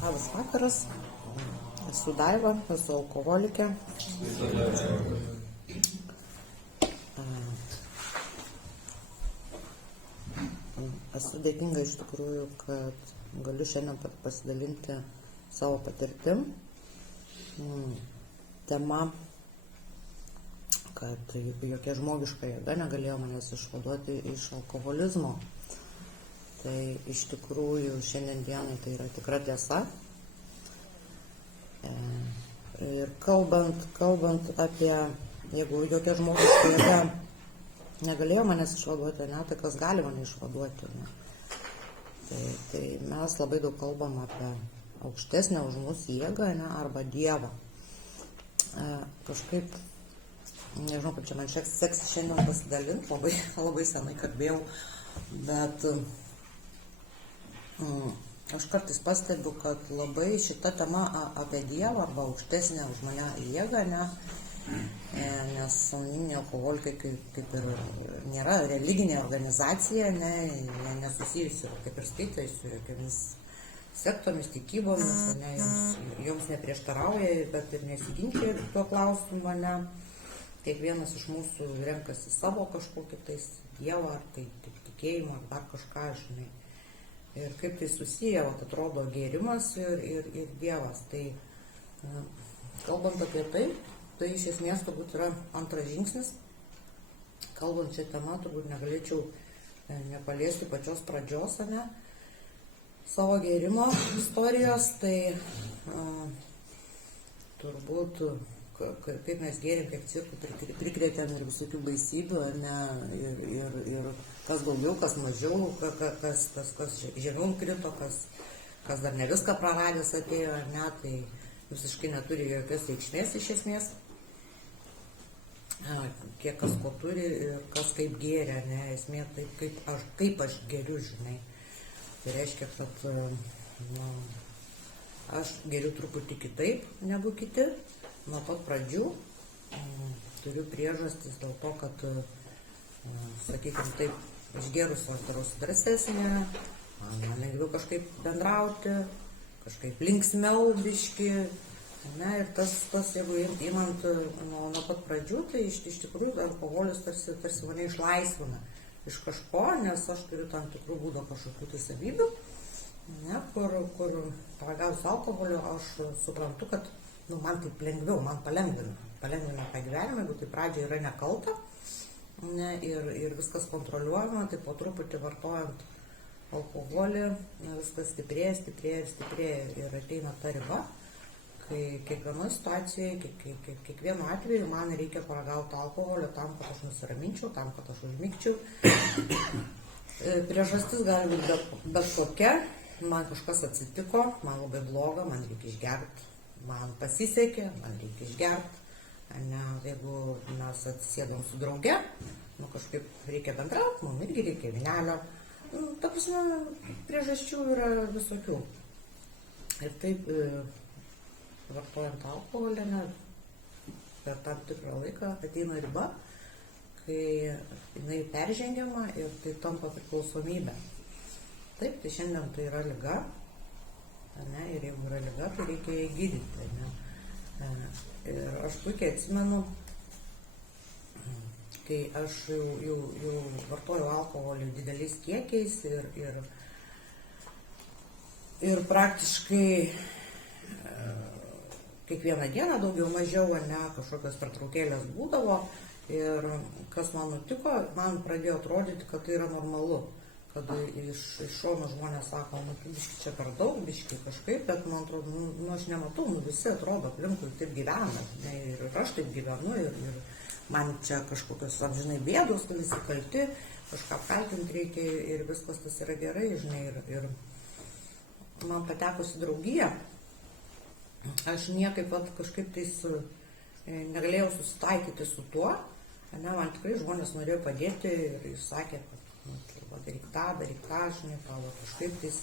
Labas vakaras, esu Daiva, esu alkoholikė. Esu dėkinga iš tikrųjų, kad galiu šiandien pasidalinti savo patirtim. Tema, kad jokia žmogiška jėga negalėjo manęs išvaduoti iš alkoholizmo. Tai iš tikrųjų šiandien dienai tai yra tikra tiesa. Ir kalbant apie, jeigu jokia žmogiška jėga negalėjo manęs išvaduoti, tai kas gali mane išvaduoti. Tai mes labai daug kalbam apie aukštesnę už mus jėgą, arba Dievą. Kažkaip, nežinau, kaip čia man seksis šiandien pasidalinti, labai senai kalbėjau, bet aš kartais pastebiu, kad labai šita tema apie Dievą arba aukštesnę už mane jėgą, nes anoniminiai alkoholikai kaip ir nėra religinė organizacija, nesusijusi, kaip ir skaitai, su jokiamis sektomis, tikybomis, joms neprieštarauja, bet ir nesiginčia tuo klausimu, kiekvienas iš mūsų renkasi savo kažkokį tais Dievą, ar tai tikėjimą, ar dar kažką, žinai. Ir kaip tai susiję, atrodo gėrimas ir Dievas. Tai kalbant apie tai iš esmės turbūt yra antras žingsnis. Kalbant šią temą, turbūt negalėčiau nepaliesti pačios pradžios, savo gėrimo istorijos. Tai turbūt kaip mes gėrim, kaip cirkų prikrėtėm ir visokių baisybių, ir kas daugiau, kas mažiau, kas žemiau krito, kas dar ne viską praradęs atėjo, tai visiškai neturi jokios reikšmės iš esmės, kiek kas ko turi ir kas kaip gėrė, esmė taip, kaip aš geriu, žinai. Tai reiškia, kad aš geriu truputį kitaip negu kiti. Nuo pat pradžių turiu priežastis dėl to, kad, sakykime taip, išgerus aš darosi drąsesnė, man lengviau kažkaip bendrauti, kažkaip linksmiau biški, ir tas jeigu imant nuo pat pradžių, tai iš tikrųjų alkoholis tarsi mane išlaisvina iš kažko, nes aš turiu tam tikrų būdo kažkokių tai savybių, kur paragavus alkoholio aš suprantu, kad man taip lengviau, man palengvina tą gyvenimą, jeigu tai pradžioje yra nekalta, ir viskas kontroliuojama, tai po truputį vartojant alkoholį, viskas stiprėja ir ateina ta riba, kai kiekvienoje situacijoje, kiekvienu atveju man reikia paragauti alkoholio tam, kad aš nusiraminčiau, tam, kad aš užmigčiau. Priežastis gali būti bet kokia, man kažkas atsitiko, man labai bloga, man reikia išgerti. Man pasisekė, man reikia išgerti, jeigu mes atsisėdom su drauge, kažkaip reikia bendrauti, mums irgi reikia vynelio. Ta prasme, priežasčių yra visokių. Ir taip, vartojant alkoholį, per tam tikrą laiką ateina riba, kai jinai peržengiama ir tai tampa priklausomybė. Taip, tai šiandien tai yra liga. Ir jeigu yra liga, tai reikia ją gydyti. Ir aš puikiai atsimenu, kai aš jau vartojau alkoholį dideliais kiekiais ir praktiškai kiekvieną dieną daugiau mažiau, kažkokios pertraukėlės būdavo, ir kas man nutiko, man pradėjo atrodyti, kad tai yra normalu. Kad iš šono žmonės sako, biški čia per daug, biški kažkaip, bet man atrodo, aš nematau, visi atrodo aplinkui taip gyvena, ir aš taip gyvenu, ir man čia kažkokios amžinai bėdos, visi kalti, kažką kaltinti reikia ir viskas tas yra gerai, žinai, ir man patekusi draugiją, aš niekaip kažkaip tais negalėjau susitaikyti su tuo, man tikrai žmonės norėjo padėti ir jis sakė, kad daryk tą, žinai, tavo kažkaip tais.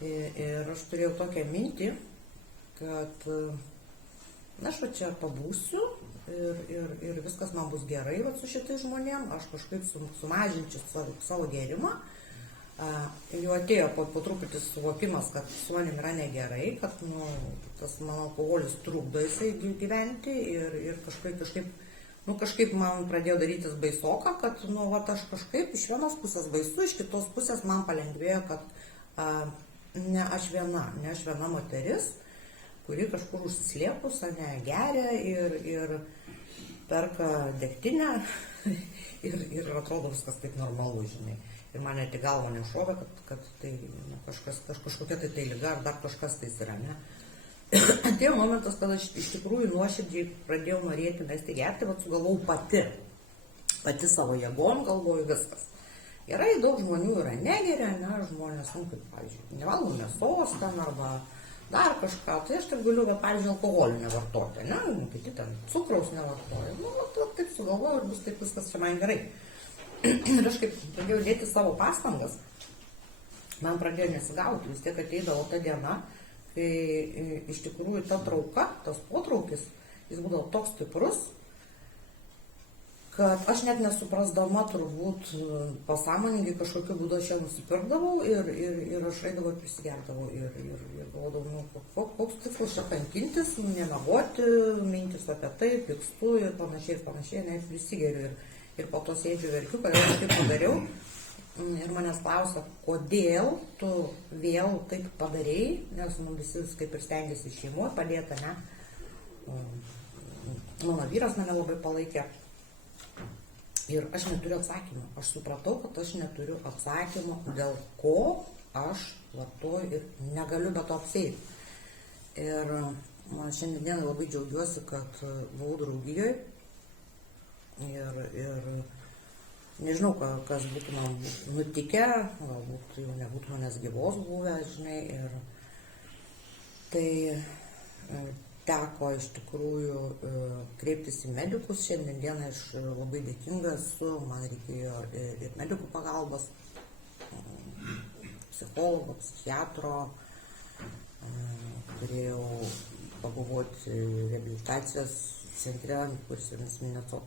Ir aš turėjau tokią mintį, kad aš čia pabūsiu ir viskas man bus gerai su šitais žmonėm, aš kažkaip sumažinčiau savo gėrimą, jau atėjo po truputį suvokimas, kad su manim yra negerai, kad tas mano alkoholis trukdo jisai gyventi ir kažkaip man pradėjo darytis baisoka, kad aš kažkaip iš vienos pusės baisu, iš kitos pusės man palengvėjo, kad ne aš viena moteris, kuri kažkur užsislėpus, geria ir perka degtinę ir atrodo viskas taip normalu, žinai. Ir man net į galvą nešovė, kad tai kažkokia tai liga ar dar kažkas tai yra, ne. Atėjo momentas, kad aš iš tikrųjų nuoširdžiai pradėjau norėti mesti gerti, bet sugalvau pati savo jėgom, galvoju viskas. Gerai, daug žmonių yra negeria, ne, žmonės, kaip, pavyzdžiui, nevalgo mėsos ten arba dar kažką, tai aš taip galiu, pavyzdžiui, alkoholį nevartoti, ne, kiti ten cukraus nevartoja, taip sugalvoju ir bus taip viskas čia man gerai. Ir aš kaip pradėjau dėti savo pastangas, man pradėjo nesigauti, vis tiek ateidavo ta diena, kai iš tikrųjų ta trauka, tas potraukis, jis būdavo toks stiprus, kad aš net nesuprasdama turbūt pasąmoningai kažkokiu būdu aš ją nusipirkdavau ir aš eidavau ir prisigerdavau ir galvodavau, koks tikslas čia kankintis, nemegoti, mintis apie tai, pykstu ir panašiai, net prisigeriu ir po to sėdžiu verkiu, kad aš taip padariau ir manęs klausia, kodėl tu vėl taip padarei, nes visi kaip ir stengiasi šeimoje padėti, ne? Mano vyras mane labai palaikė. Ir aš neturiu atsakymų. Aš supratau, kad aš neturiu atsakymų, dėl ko aš vartoju ir negaliu be to apsieiti. Ir man šiandien labai džiaugiuosi, kad buvau draugijoje ir nežinau, kas būtų man nutikę, galbūt jau nebūtų manęs gyvos buvę, žinai, ir tai teko iš tikrųjų kreiptis į medikus. Šiandien aš labai dėkinga esu, man reikėjo ir medikų pagalbos, psichologo, psichiatro, turėjau pabuvoti reabilitacijos centre, kuris vadinasi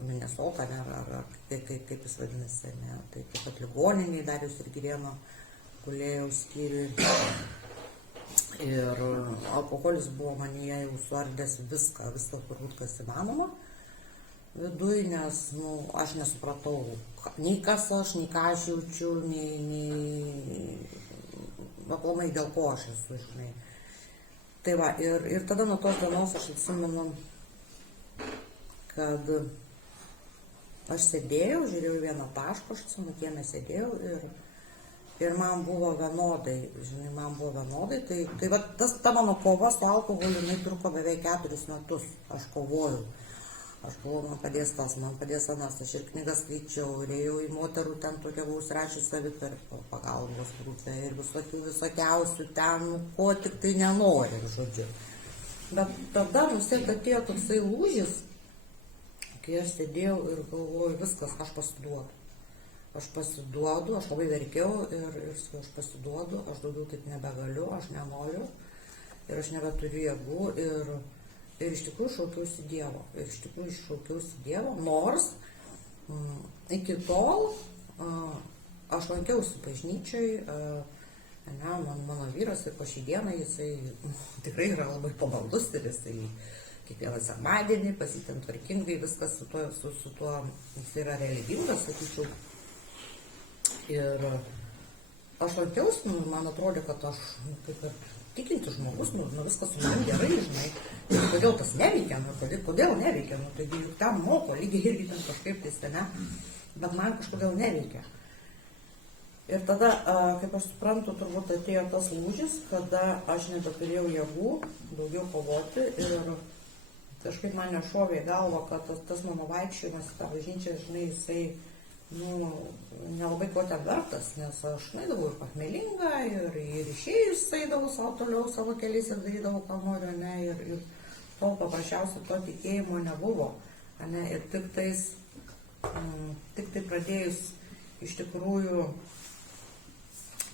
Minnesota, ar kaip jis vadinasi, ne, tai taip pat ligoniniai Dariaus ir Girėno gulėjau skyriui. Ir alkoholis buvo manyje jau suardęs viską turbūt kas įmanoma viduj, nes aš nesupratau nei kas aš, nei ką aš jaučiu, nei aplamai dėl ko aš esu, žinai. Tai va, ir tada nuo tos dienos aš atsimenu, kad aš sėdėjau, žiūrėjau vieną tašką, aš atsimenu, kieme sėdėjau ir man buvo vienodai, žinai, tai va, ta mano kova su alkoholiu, jinai truko beveik 4 metus, aš kovojau, man padės tas, man padės anas, aš ir knygas skaičiau, ir ėjau į moterų, ten tokia buvau užsirašius savitarpio pagalbos grupę ir visokiausių ten, ko tik tai nenori, žodžiu. Bet tada nusiek atėjo toksai lūžis, kai aš sėdėjau ir galvoju, viskas, aš pasiduodu, aš labai verkiau ir aš pasiduodu, aš daugiau taip nebegaliu, aš nenoriu ir aš nebeturiu jėgų ir iš tikrųjų šaukiausi Dievo, nors iki tol aš lankiausi bažnyčioj, mano vyras ir po šį dieną jisai tikrai yra labai pamaldus ir jisai kiekvieną sekmadienį pasitien tvarkingai, viskas su tuo jis yra religingas, sakyčiau. Ir aš lankiausi, man atrodė, kad aš kaip ir tikintis žmogus, viskas su manim gerai, žinai. Ir kodėl tas neveikia, kodėl neveikia, taigi juk ten moko, lygiai irgi ten kažkaip tai stene, bet man kažkodėl neveikia. Ir tada, kaip aš suprantu, turbūt atėjo tas lūžis, kada aš nebeturėjau jėgų daugiau kovoti ir kažkaip man nešovė į galvą, kad tas mano vaikščiojimas į tą bažnyčią, žinai, jisai nelabai ko ten vertas, nes aš eidavau ir pachmelinga, ir išėjus eidavau savo toliau savo keliais ir darydavau, ką noriu, ne, ir to paprasčiausiai to tikėjimo nebuvo, ne, ir tik tai pradėjus iš tikrųjų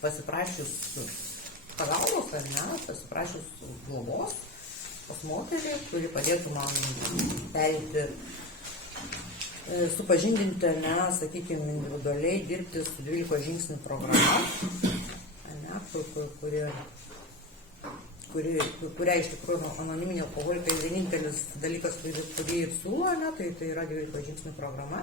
pasiprašius pagalbos, ne, pasiprašius globos pas moterį, kuri padėtų man pereiti, supažindinti, ne, sakykime, individualiai dirbti su 12 žingsnių programa. kurią iš tikrųjų anoniminiai alkoholikai vienintelis dalykas, kurį ir siūlo, ne, tai yra 12 žingsnių programa.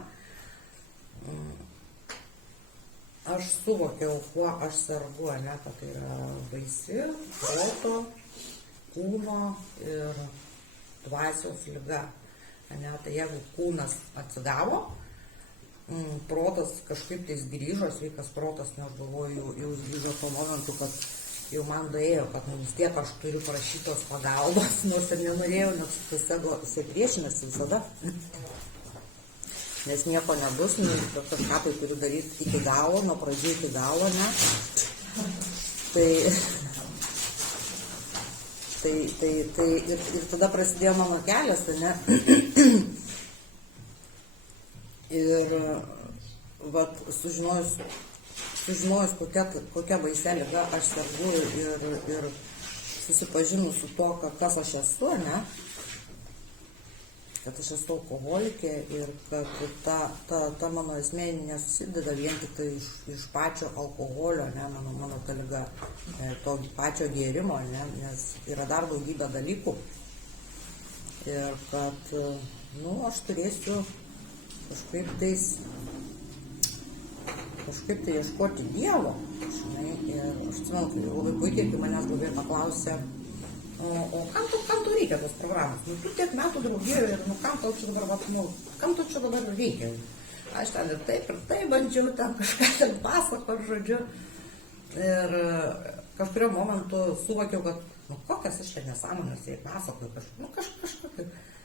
Aš suvokiau, kuo aš sergu, ne, kad tai yra baisi proto, kūno ir dvasios liga. Ne, tai jeigu kūnas atsigavo, protas kažkaip tais grįžo, sveikas protas, nes galvoju, jau grįžo tuo momentu, kad jau man daėjo, kad vis tiek aš turiu prašytos pagalbos, nors ir nenorėjau, nes jisai priešinasi visada, nes nieko nebus, kažką tai turiu daryti iki galo, nuo pradžių iki galo, ne. Tai ir tada prasidėjo mano kelias, ne. Ir vat sužinojus kokia baisia liga aš sergu ir susipažinus su to, kas aš esu, ne, kad aš esu alkoholikė ir kad ta mano esmė nesusideda vien tik tai iš pačio alkoholio, ne, mano ta liga, to pačio gėrimo, ne, nes yra dar daugybė dalykų ir kad, aš turėsiu kažkaip tai ieškoti Dievo, žinai, ir aš atsimenu, labai puikiai, kai manęs draugė paklausė, o kam tu reikia tos programos? Tu tiek metų draugijoje ir kam tau čia dabar, kam tu čia dabar reikia? Aš ten ir taip bandžiau ten kažką ten pasakot, žodžiu, ir kažkurio momentu suvokiau, kad, kokias aš čia nesąmonės jai pasakoju, kažką.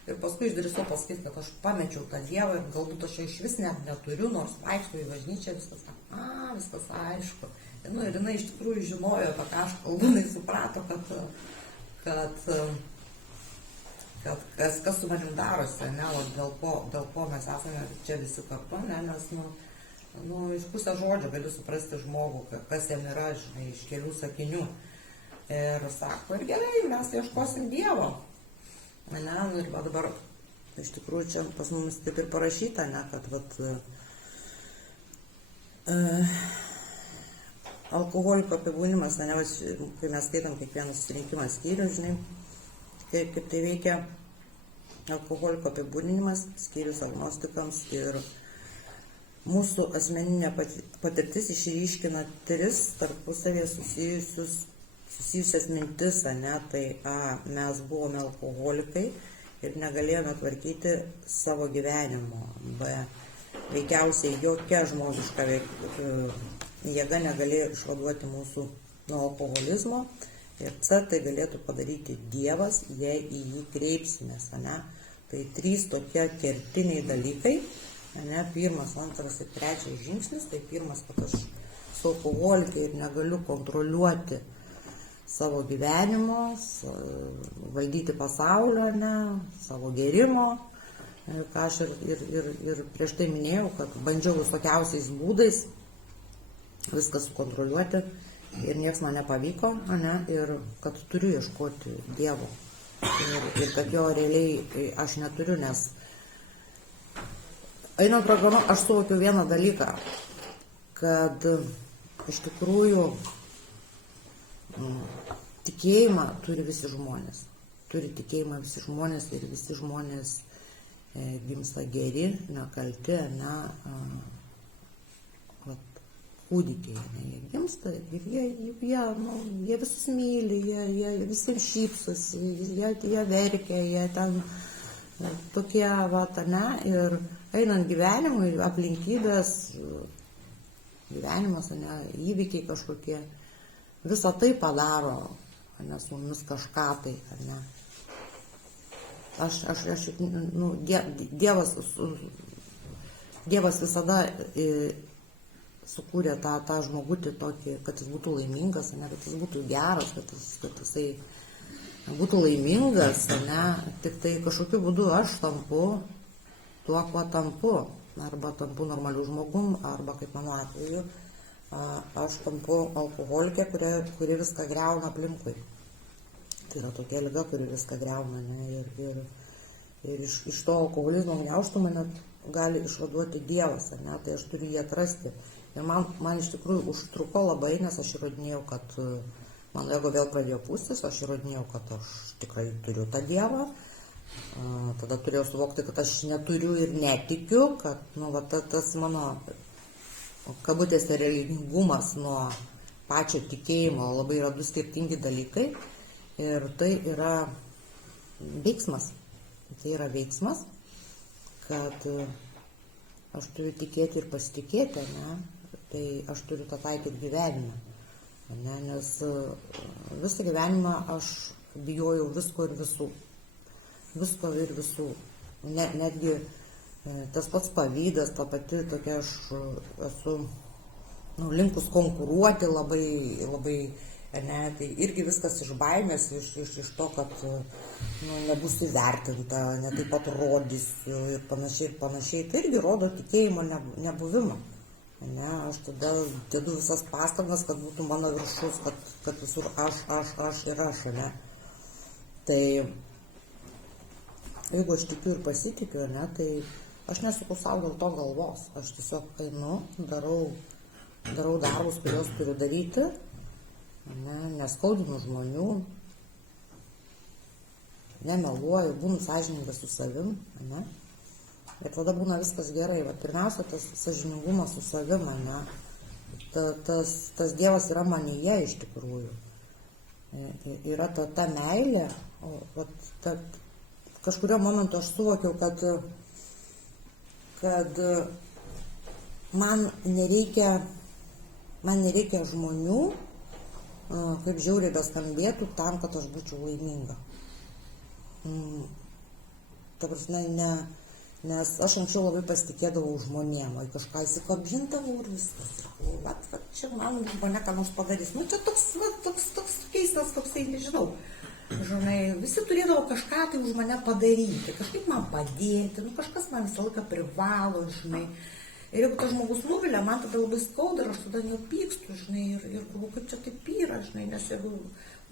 Ir paskui išdrįsau pasakyti, kad aš pamečiau tą Dievą ir galbūt aš iš vis net neturiu, nors vaikštau į bažnyčią, viskas aišku. Ir jinai iš tikrųjų žinojo, apie ką aš kalbu, jinai suprato, kas su manim darosi, ne, dėl ko mes esame čia visi kartu, ne, nes, iš pusės žodžio gali suprasti žmogų, kas jam yra, žinai, iš kelių sakinių. Ir sako, ir gerai, mes ieškosim Dievo. Ne, ir dabar iš tikrųjų čia pas mumis taip ir parašyta, ne, kad alkoholiko apibūdinimas, ne, kai mes skaitam kiekvieną susirinkimą skyrių, žinai, kaip tai veikia alkoholiko apibūdinimas, skyrius agnostikams ir mūsų asmeninė patirtis išryškina 3 tarpusavėje susijusias mintis, ne, tai mes buvome alkoholikai ir negalėjome tvarkyti savo gyvenimo, b, veikiausiai jokia žmogiška jėga negalėjo išvaduoti mūsų nuo alkoholizmo ir c, tai galėtų padaryti Dievas, jei į jį kreipsimės, ne, tai 3 tokie kertiniai dalykai, ne, 1, 2 ir 3 žingsnis, tai 1, kad aš esu alkoholikė ir negaliu kontroliuoti savo gyvenimo, valdyti pasaulio, ne, savo gėrimo, ką aš ir prieš tai minėjau, kad bandžiau visokiausiais būdais viską sukontroliuoti ir nieks man nepavyko, ne, ir kad turiu ieškoti Dievo ir kad jo realiai aš neturiu, nes einant programą aš suvokiau vieną dalyką, kad iš tikrųjų tikėjimą turi visi žmonės. Turi tikėjimą visi žmonės ir visi žmonės gimsta geri, nekalti, ne, kūdikiai, ne, jie gimsta ir jie visus myli, jie visiems šypsosi, jie verkia, jie ten tokie, ne, ir einant gyvenimui, aplinkybės, gyvenimas, ne, įvykiai kažkokie, visą tai padaro, ne, su mumis kažką tai, ne. Dievas visada sukūrė tą žmogutį tokį, kad jis būtų laimingas, ne, kad jis būtų geras, kad jisai būtų laimingas, ne, tik tai kažkokiu būdu aš tampu tuo, kuo tampu, arba tampu normaliu žmogum, arba kaip mano atveju, aš tampu alkoholikė, kuri viską griauna aplinkui. Tai yra tokia liga, kuri viską griauna, ne, ir iš to alkoholizmo gniaužtų mane gali išvaduoti Dievas, ne, tai aš turiu jį atrasti. Ir man iš tikrųjų užtruko labai, nes aš įrodinėjau, kad mano ego vėl pradėjo pūstis, aš įrodinėjau, kad aš tikrai turiu tą Dievą. Tada turėjau suvokti, kad aš neturiu ir netikiu, kad tas mano kabutėse religingumas nuo pačio tikėjimo labai yra du skirtingi dalykai. Ir tai yra veiksmas. Tai yra veiksmas, kad aš turiu tikėti ir pasitikėti, ne? Tai aš turiu tą taikyti gyvenime. Ne? Nes visą gyvenimą aš bijojau visko ir visų. Visko ir visų. Netgi tas pats pavydas, ta pati tokia aš esu linkus konkuruoti labai, labai, ne, tai irgi viskas iš baimės, iš to, kad nebus įvertinta, ne taip pat rodysiu ir panašiai. Tai irgi rodo tikėjimo nebuvimą. Ne, aš tada dedu visas pastangas, kad būtų mano viršus, kad visur aš ir aš, ne. Tai jeigu aš tikiu ir pasitikiu, ne, tai aš nesuku savo dėl to galvos. Aš tiesiog einu, darau darbus, kuriuos turiu daryti, ne, neskaudinu žmonių, nemeluoju, būnu sąžiningas su savim, ne. Ir tada būna viskas gerai. Va, pirmiausia, tas sąžiningumas su savim, ne. Tas Dievas yra manyje iš tikrųjų. Yra ta meilė, kažkurio momentu aš suvokiau, kad man nereikia žmonių, kaip žiauriai beskambėtų, tam, kad aš būčiau laiminga. Ta prasme, nes aš anksčiau labai pasitikėdavau žmonėm, o kažką įsikabžintavau ir viskas. Va, čia man mane ką nors padarys. Nu, čia toks keistas, toksai, nežinau. Žinai, visi turėdavo kažką tai už mane padaryti, kažkaip man padėti, kažkas man visą laiką privalo, žinai. Ir jeigu tas žmogus nuvilia, man tada labai skauda ir aš tada nepykstu, žinai, ir galvoju, kad čia taip yra, žinai, nes jeigu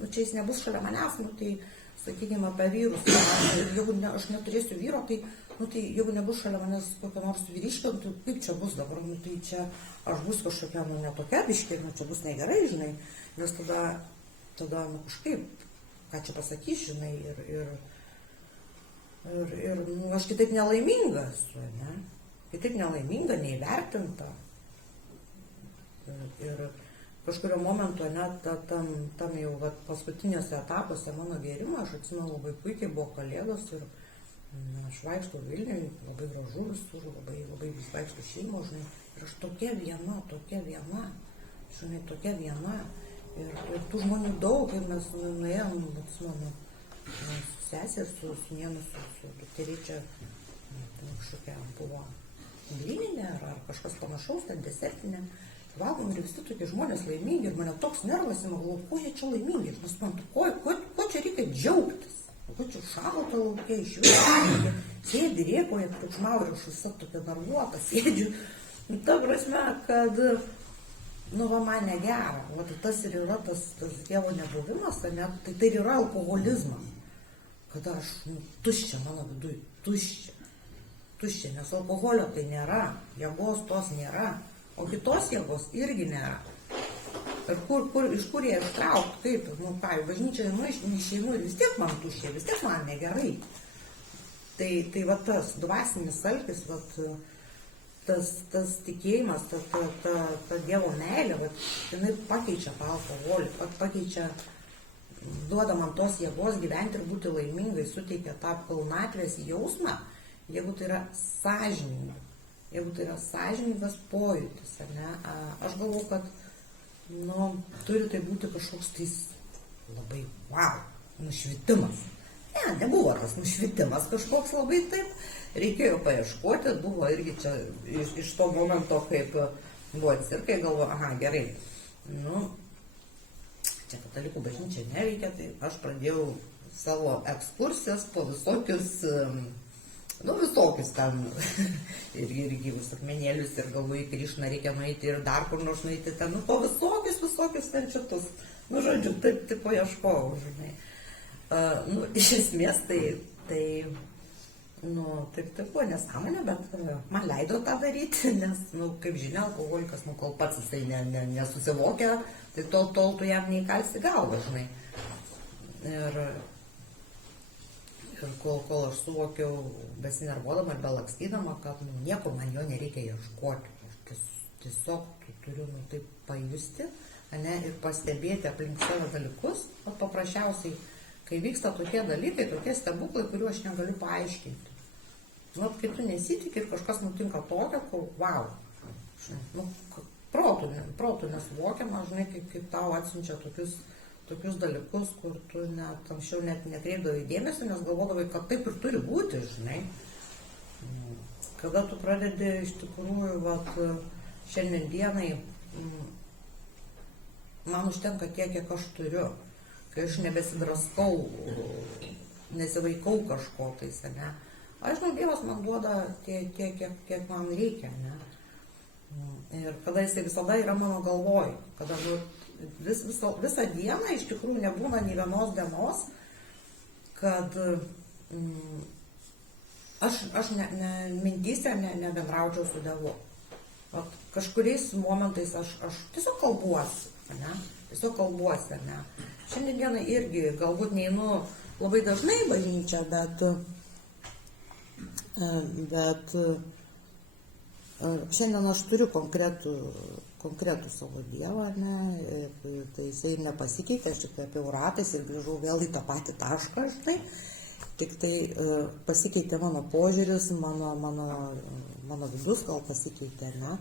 čia jis nebus šalia manęs, tai, sakykime, apie vyrus, jeigu aš neturėsiu vyro, tai jeigu nebus šalia manęs kokio nors vyriškio, tai kaip čia bus dabar, tai čia aš bus kažkokia, netokia biškė, čia bus negerai, žinai, nes tada kažkaip, ką čia pasakys, žinai, ir aš kitaip nelaiminga esu, ne? Kitaip nelaiminga, neįvertinta. Ir kažkurio momento, net tam jau paskutiniuose etapuose mano gėrimo, aš atsimenu labai puikiai, buvo kalėdos ir aš vaikštau Vilniui, labai gražu visur, labai vis vaikštau šeimo, žinai, ir aš tokia viena, žinai, tokia viena. Ir tų žmonių daug, ir mes nuėjom, atsimenu, su sesė, su sūnėnu, su dukteryčia, kažkokia buvo blyninė ar kažkas panašaus, ten desertinė. Valgom ir visi tokie žmonės laimingi ir mane toks nervas, ir galvoju, ko jie čia laimingi, aš suprantu, ko čia reikia džiaugtis, ko čia šalta laukia, išvien, sėdi rėkoje, triukšmauja ir aš visa tokia nervuota, sėdžiu. Ta prasme, kad, man negera, tas ir yra tas Dievo nebuvimas, ne, tai ir yra alkoholizmas, kada aš tuščia mano viduje, tuščia, nes alkoholio tai nėra, jėgos tos nėra, o kitos jėgos irgi nėra. Ir iš kur jie ištraukti, kaip, ką, į bažnyčią išeinu ir vis tiek man tuščia, vis tiek man negerai. Tai va tas dvasinis alkis, tas tikėjimas, ta Dievo meilė, jinai pakeičia tą alkoholį, pakeičia, duoda man tos jėgos gyventi ir būti laimingai, suteikia tą pilnatvės jausmą, jeigu tai yra sąžininga, jeigu tai yra sąžiningas pojūtis, ne? Aš galvoju, kad, turi tai būti kažkoks tais labai, nušvitimas. Ne, nebuvo tas nušvitimas kažkoks labai taip, reikėjo paieškoti, buvo irgi čia iš to momento, kaip buvo cirkai, galvoju, gerai, čia katalikų bažnyčia neveikia, tai aš pradėjau savo ekskursijas po visokius ten, ir gyvus akmenėlius, ir galvoju, į Krišną reikia nueiti ir dar kur nors nueiti ten, po visokius ten šitus, žodžiu, taip paieškojau, žinai. Iš esmės, tai Nu, taip buvo nesąmonė, bet man leido tą daryti, nes, kaip žinia, alkoholikas, kol pats jisai nesusivokia, tai tol tu jam neįkalsi galvą, žinai. Ir kol aš suvokiau, besinervuodama ir belakstydama, kad nieko man jo nereikia ieškoti. Aš tiesiog turiu taip pajusti, ir pastebėti aplink save dalykus, o paprasčiausiai, kai vyksta tokie dalykai, tokie stebuklai, kuriuo aš negaliu paaiškinti. Kai tu nesitikė ir kažkas nutinka tokio, kur wow, protų nesuvokiama, žinai, kaip tau atsiunčia tokius dalykus, kur tu anksčiau net nekreipdavai dėmesio, nes galvodavai, kad taip ir turi būti, žinai. Kada tu pradedi iš tikrųjų, šiandien dienai, man užtenka tiek, kiek aš turiu, kai aš nebesidraskau, nesivaikau kažko tais, ne. Aš žinau, Dievas man duoda tiek, kiek man reikia, ne. Ir kada jisai visada yra mano galvoj, kada visą dieną iš tikrųjų nebūna nei vienos dienos, kad aš mintyse nebendraučiau su Dievu. Kažkuriais momentais aš tiesiog kalbuosi, ne, ne. Šiandien dieną irgi galbūt neinu labai dažnai į bažnyčią, bet šiandien aš turiu konkretų savo Dievą, ne, tai jisai nepasikeitė, aš tik apie ratais ir grįžau vėl į tą patį tašką, žinai, tik tai pasikeitė mano požiūris, mano vidus gal pasikeitė, ne,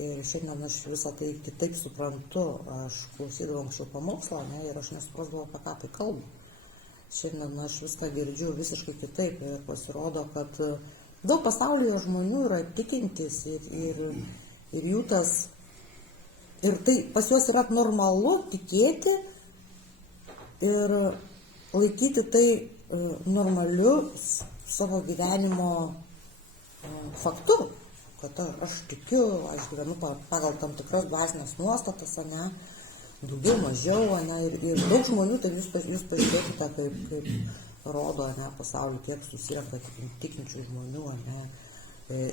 ir šiandien aš visą tai kitaip suprantu, aš klausydavau anksčiau pamokslą, ne, ir aš nesuprasdavau, apie ką tai kalbu. Šiandien aš viską girdžiu visiškai kitaip ir pasirodo, kad daug pasaulyje žmonių yra tikintys ir jų tas, ir tai pas juos yra normalu tikėti ir laikyti tai normaliu savo gyvenimo faktu, kad aš tikiu, aš gyvenu pagal tam tikras dvasinės nuostatas, ne, daugiau, mažiau, ne, ir daug žmonių, tai jūs pažiūrėkite, kaip rodo, ne, pasaulį, kiek susirenka tikinčių žmonių, ne,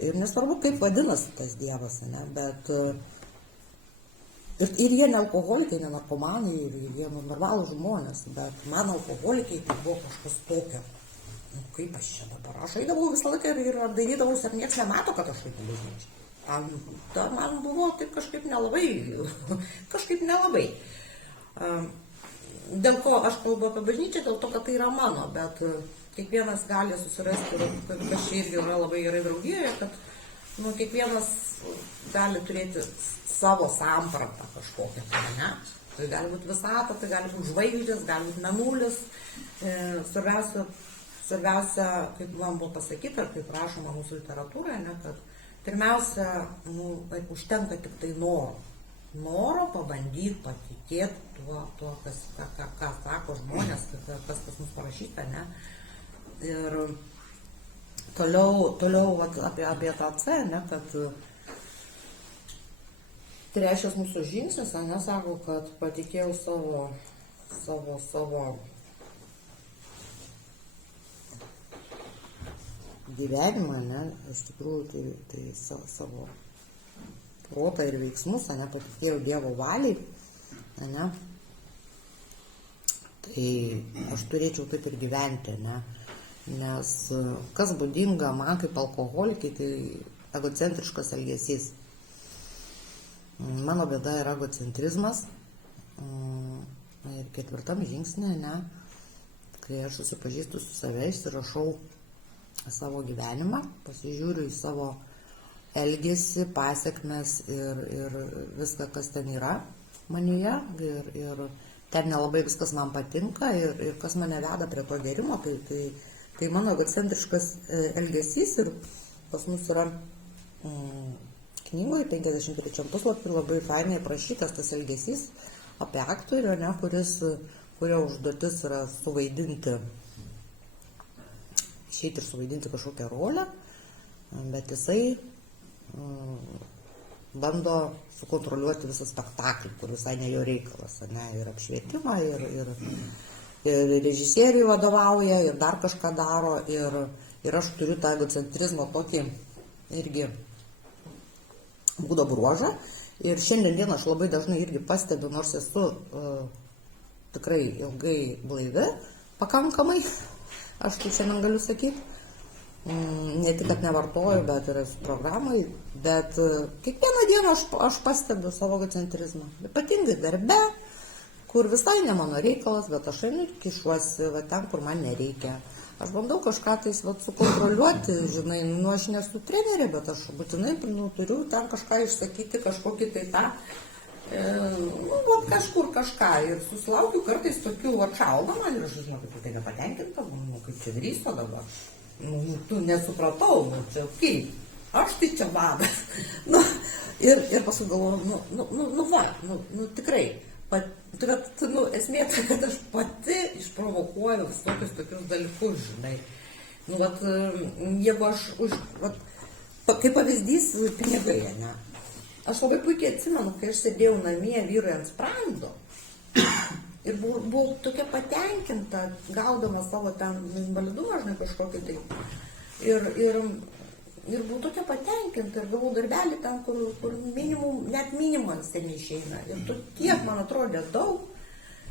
ir nesvarbu, kaip vadinasi tas Dievas, ne, bet ir jie ne alkoholikai, ne narkomanai, ir jie normalų žmonės, bet man alkoholikai tai buvo kažkas tokio. Kaip aš čia dabar, aš eidavau visą laiką ir darydavausi, ar nieks nemato, kad aš eidavau bažnyčiai. Man buvo taip kažkaip nelabai. Dėl ko aš kalbu apie bažnyčią, dėl to, kad tai yra mano, bet kiekvienas gali susirasti, kas čia irgi yra labai gerai draugijoje, kad kiekvienas gali turėti savo sampratą kažkokią, ne? Tai gali būti visata, tai gali būti žvaigždės, gali būti mėnulis. Svarbiausia, kaip man buvo pasakyta, ar kaip rašoma mūsų literatūroje, ne, kad pirmiausia, užtenka tik tai noro pabandyti, patikėti tuo ką sako žmonės, kas pas mus parašyta, ne. Ir toliau apie tą C, ne, kad trečias mūsų žingsnis, ne, sako, kad patikėjau savo gyvenimą, ne, iš tikrųjų tai savo protą ir veiksmus, ne, patikėjau Dievo valiai, ne, tai aš turėčiau taip ir gyventi, ne, nes kas būdinga man kaip alkoholikai, tai egocentriškas elgesys. Mano bėda yra egocentrizmas ir ketvirtam žingsnė, ne, kai aš susipažįstu su save, išsirašau savo gyvenimą, pasižiūriu į savo elgesį, pasiekmes ir viską, kas ten yra manyje, ir ten nelabai viskas man patinka ir kas mane veda prie to gėrimo, tai mano egocentriškas elgesys, ir pas mus yra knygoje 53 puslapį labai fainai aprašytas tas elgesys apie aktorių, ne, kurio užduotis yra išeiti ir suvaidinti kažkokią rolę, bet jisai bando sukontroliuoti visą spektaklį, kur visai ne jo reikalas, ne, ir apšvietimą, ir režisieriui vadovauja, ir dar kažką daro, Ir aš turiu tą egocentrizmo tokį irgi būdo bruožą. Ir šiandien dieną aš labai dažnai irgi pastebiu, nors esu tikrai ilgai blaivi, pakankamai, aš tai šiandien galiu sakyti. Ne tik, kad nevartoju, bet ir esu programai, bet kiekvieną dieną aš pastebiu savo egocentrizmą. Ypatingai darbe, kur visai ne mano reikalas, bet aš einu ir kišuosi ten, kur man nereikia. Aš bandau kažką tais sukontroliuoti, žinai, aš nesu trenerė, bet aš būtinai turiu ten kažką išsakyti, kažkokį tai tą, kažkur kažką. Ir susilaukiu kartais tokių atšaldama ir aš žinau, kad tai nepatenkinta, kaip čia drįso dabar. Tu nesupratau, čia kaip, aš tai čia vadas. Ir paskui galvoju, tikrai, esmė tai, kad aš pati išprovokuoju visokius tokius dalykus, žinai. Jeigu aš, kaip pavyzdys, pinigai, ne. Aš labai puikiai atsimenu, kai aš sėdėjau namie vyrui ant sprando. Ir buvau tokia patenkinta, gaudama savo ten invalidumą, žinai, kažkokį tai. Ir buvau tokia patenkinta ir gavau darbelį ten, kur minimum, net minimumas ten išeina. Ir tiek man atrodė daug.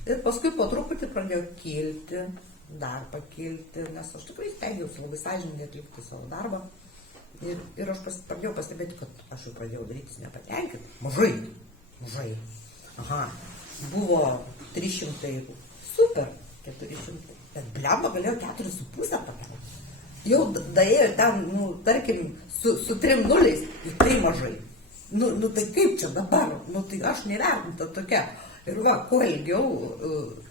Ir paskui po truputį pradėjau kilti, dar pakilti, nes aš tikrai stengiausi labai sąžiningai atlikti savo darbą. Ir aš pradėjau pastebėti, kad aš jau pradėjau darytis nepatenkinti. Mažai. Aha. Buvo 300, super, 400, bet blemba galėjo 4,5 pakelti. Jau daėjo ten, tarkim, su 3 nuliais, ir tai mažai. Tai kaip čia dabar, tai aš nevertinta tokia. Ir kuo ilgiau,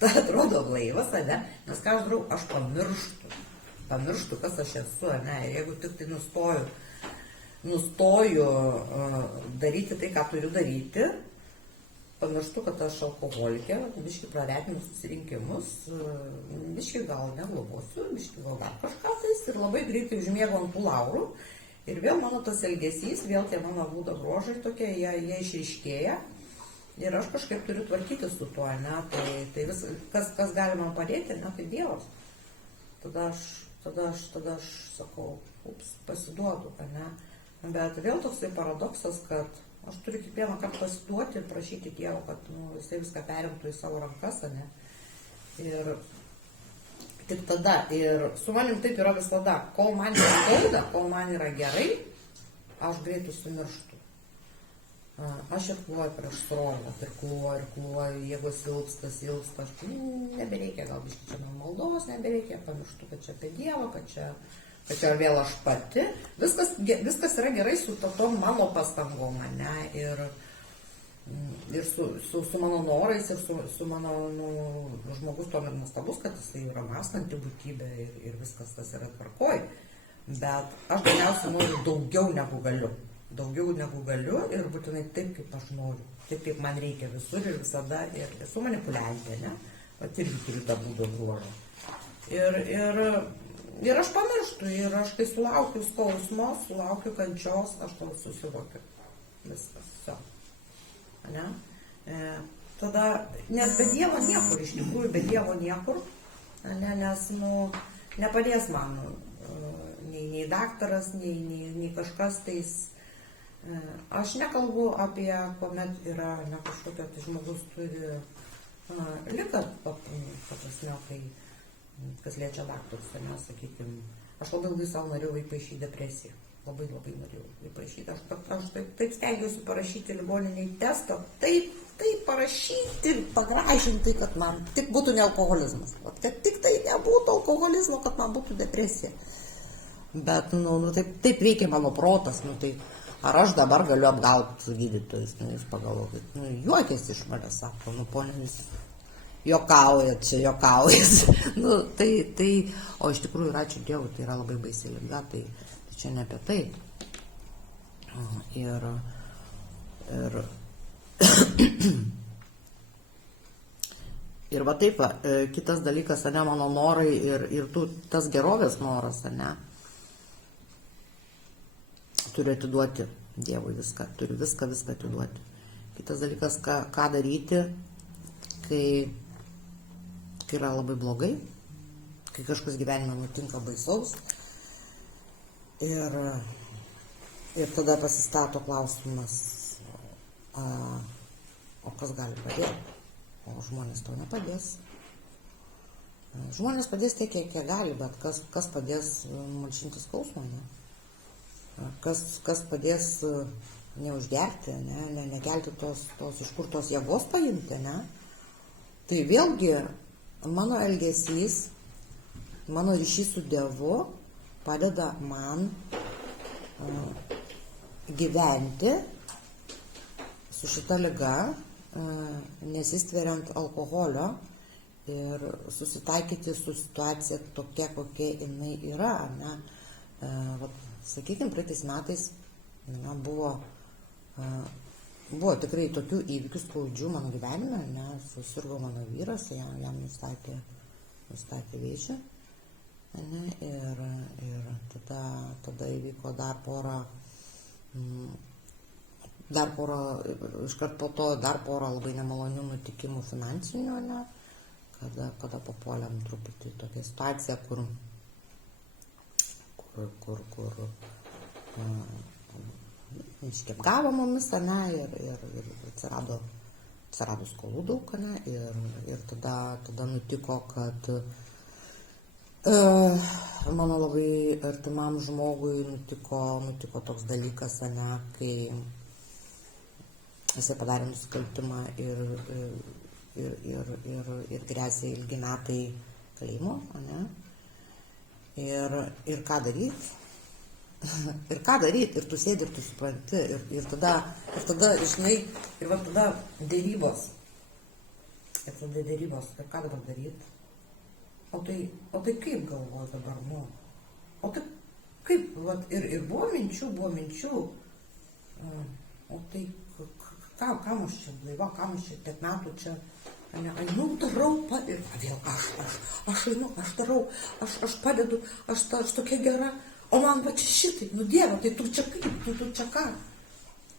tai atrodo blaivas, ne, nes ką aš darau, aš pamirštu, kas aš esu, ne, ir jeigu tik tai nustoju daryti tai, ką turiu daryti, pamirštu, kad aš alkoholikė, biški praretinu susirinkimus, biški gal neglobosiu, biški gal dar kažką tais ir labai greitai užmiegu ant tų laurų. Ir vėl mano tas elgesys, vėl tie mano būdo bruožai tokie, jie išryškėja. Ir aš kažkaip turiu tvarkytis su tuo, ne, tai vis, kas gali man padėti, ne, tai Dievas. Tada aš sakau, pasiduodu, ne. Bet vėl toksai paradoksas, kad aš turiu kiekvieną kartą pasiduoti ir prašyti Dievo, kad jisai viską perimtų į savo rankas, ne. Ir tik tada, ir su manim taip yra visada, kol man yra skauda, kol man yra gerai, aš greitai sumirštu. Aš irkluoju prieš srovę, irkluoju, jeigu silpsta, aš nebereikia, gal biškai čia man maldos, nebereikia, pamirštu, kad čia apie Dievą, kad čia vėl aš pati. Viskas yra gerai su tom mano pastangom, ne, ir su mano norais, ir su mano žmogus tom ir nuostabus, kad jisai yra mąstanti būtybė ir viskas tas yra tvarkoj. Bet aš dažniausiai noriu daugiau negu galiu ir būtinai taip, kaip aš noriu, taip, kaip man reikia visur ir visada, ir esu manipuliantė, ne, bet irgi turiu tą būdo bruožą. Ir aš pamirštu, ir aš kai sulaukiu skausmo, sulaukiu kančios, aš to susivokiu. Viskas, ne? Tada, nes be Dievo niekur, iš tikrųjų, be Dievo niekur, ne, nes, nepadės man nei daktaras, nei kažkas tais. Aš nekalbu apie, kuomet yra, ne, kažkokia, tai žmogus turi ligą, paprasme, kai kas liečia daktarus, ne, sakykime, aš labai savo norėjau įpaišyti depresiją, labai norėjau įpaišyti, aš taip stengiausi parašyti ligoniniai testą, taip parašyti, pagražinti, kad man tik būtų ne alkoholizmas, kad tik tai nebūtų alkoholizmo, kad man būtų depresija, bet, taip veikia mano protas, tai ar aš dabar galiu apgauti su gydytojais, jūs pagalvokit, juokėsi iš manęs, sako, ponė, jūs juokaujat, tai, o iš tikrųjų, ačiū Dievui, tai yra labai baisi liga, tai čia ne apie tai. Ir va taip, kitas dalykas, ne, mano norai ir tas gerovės noras, ne, turiu atiduoti Dievui viską, turiu viską atiduoti. Kitas dalykas, ką daryti, kai yra labai blogai, kai kažkas gyvenime nutinka baisaus, Ir tada pasistato klausimas, o kas gali padėti, o žmonės to nepadės. Žmonės padės tiek, kiek jie gali, bet kas padės malšinti skausmą, ne? Kas padės neužgerti, ne? Nekelti tos iš kur tos jėgos paimti, ne? Tai vėlgi mano elgesys, mano ryšys su Dievu padeda man gyventi su šita liga, nesistveriant alkoholio ir susitaikyti su situacija tokia, kokia jinai yra. Ne? Sakykime, praeitais metais buvo tikrai tokių įvykių skaudžių mano gyvenime, susirgo mano vyras, jam nustatė vėžį. Ir tada įvyko dar porą, iškart po to dar porą labai nemalonių nutikimų finansinių, ne? Kada papuolėm truputį tokią situaciją, kur iškepgavo mumis, ne? Ir atsirado skolų daug, ne? Ir tada nutiko, kad mano labai artimam žmogui nutiko toks dalykas, ne? Kai jisai padarė nusikaltimą ir grėsia ilgi metai kalėjimo, ne? Ir ką daryti? Ir ką daryti? Ir tu sėdi ir tu supranti. Ir tada, žinai, ir va tada dėrybos. Ir ką dabar daryti? O tai kaip galvoju dabar, nu? O tai kaip? Vat, ir buvo minčių. O tai kam aš čia blaiva, kam aš čia tiek metų čia, einu, darau, ir vėl aš einu, aš darau, aš padedu, aš tokia gera, o man va čia šitai, nu Dieve, tai tu čia kaip, tu čia ką?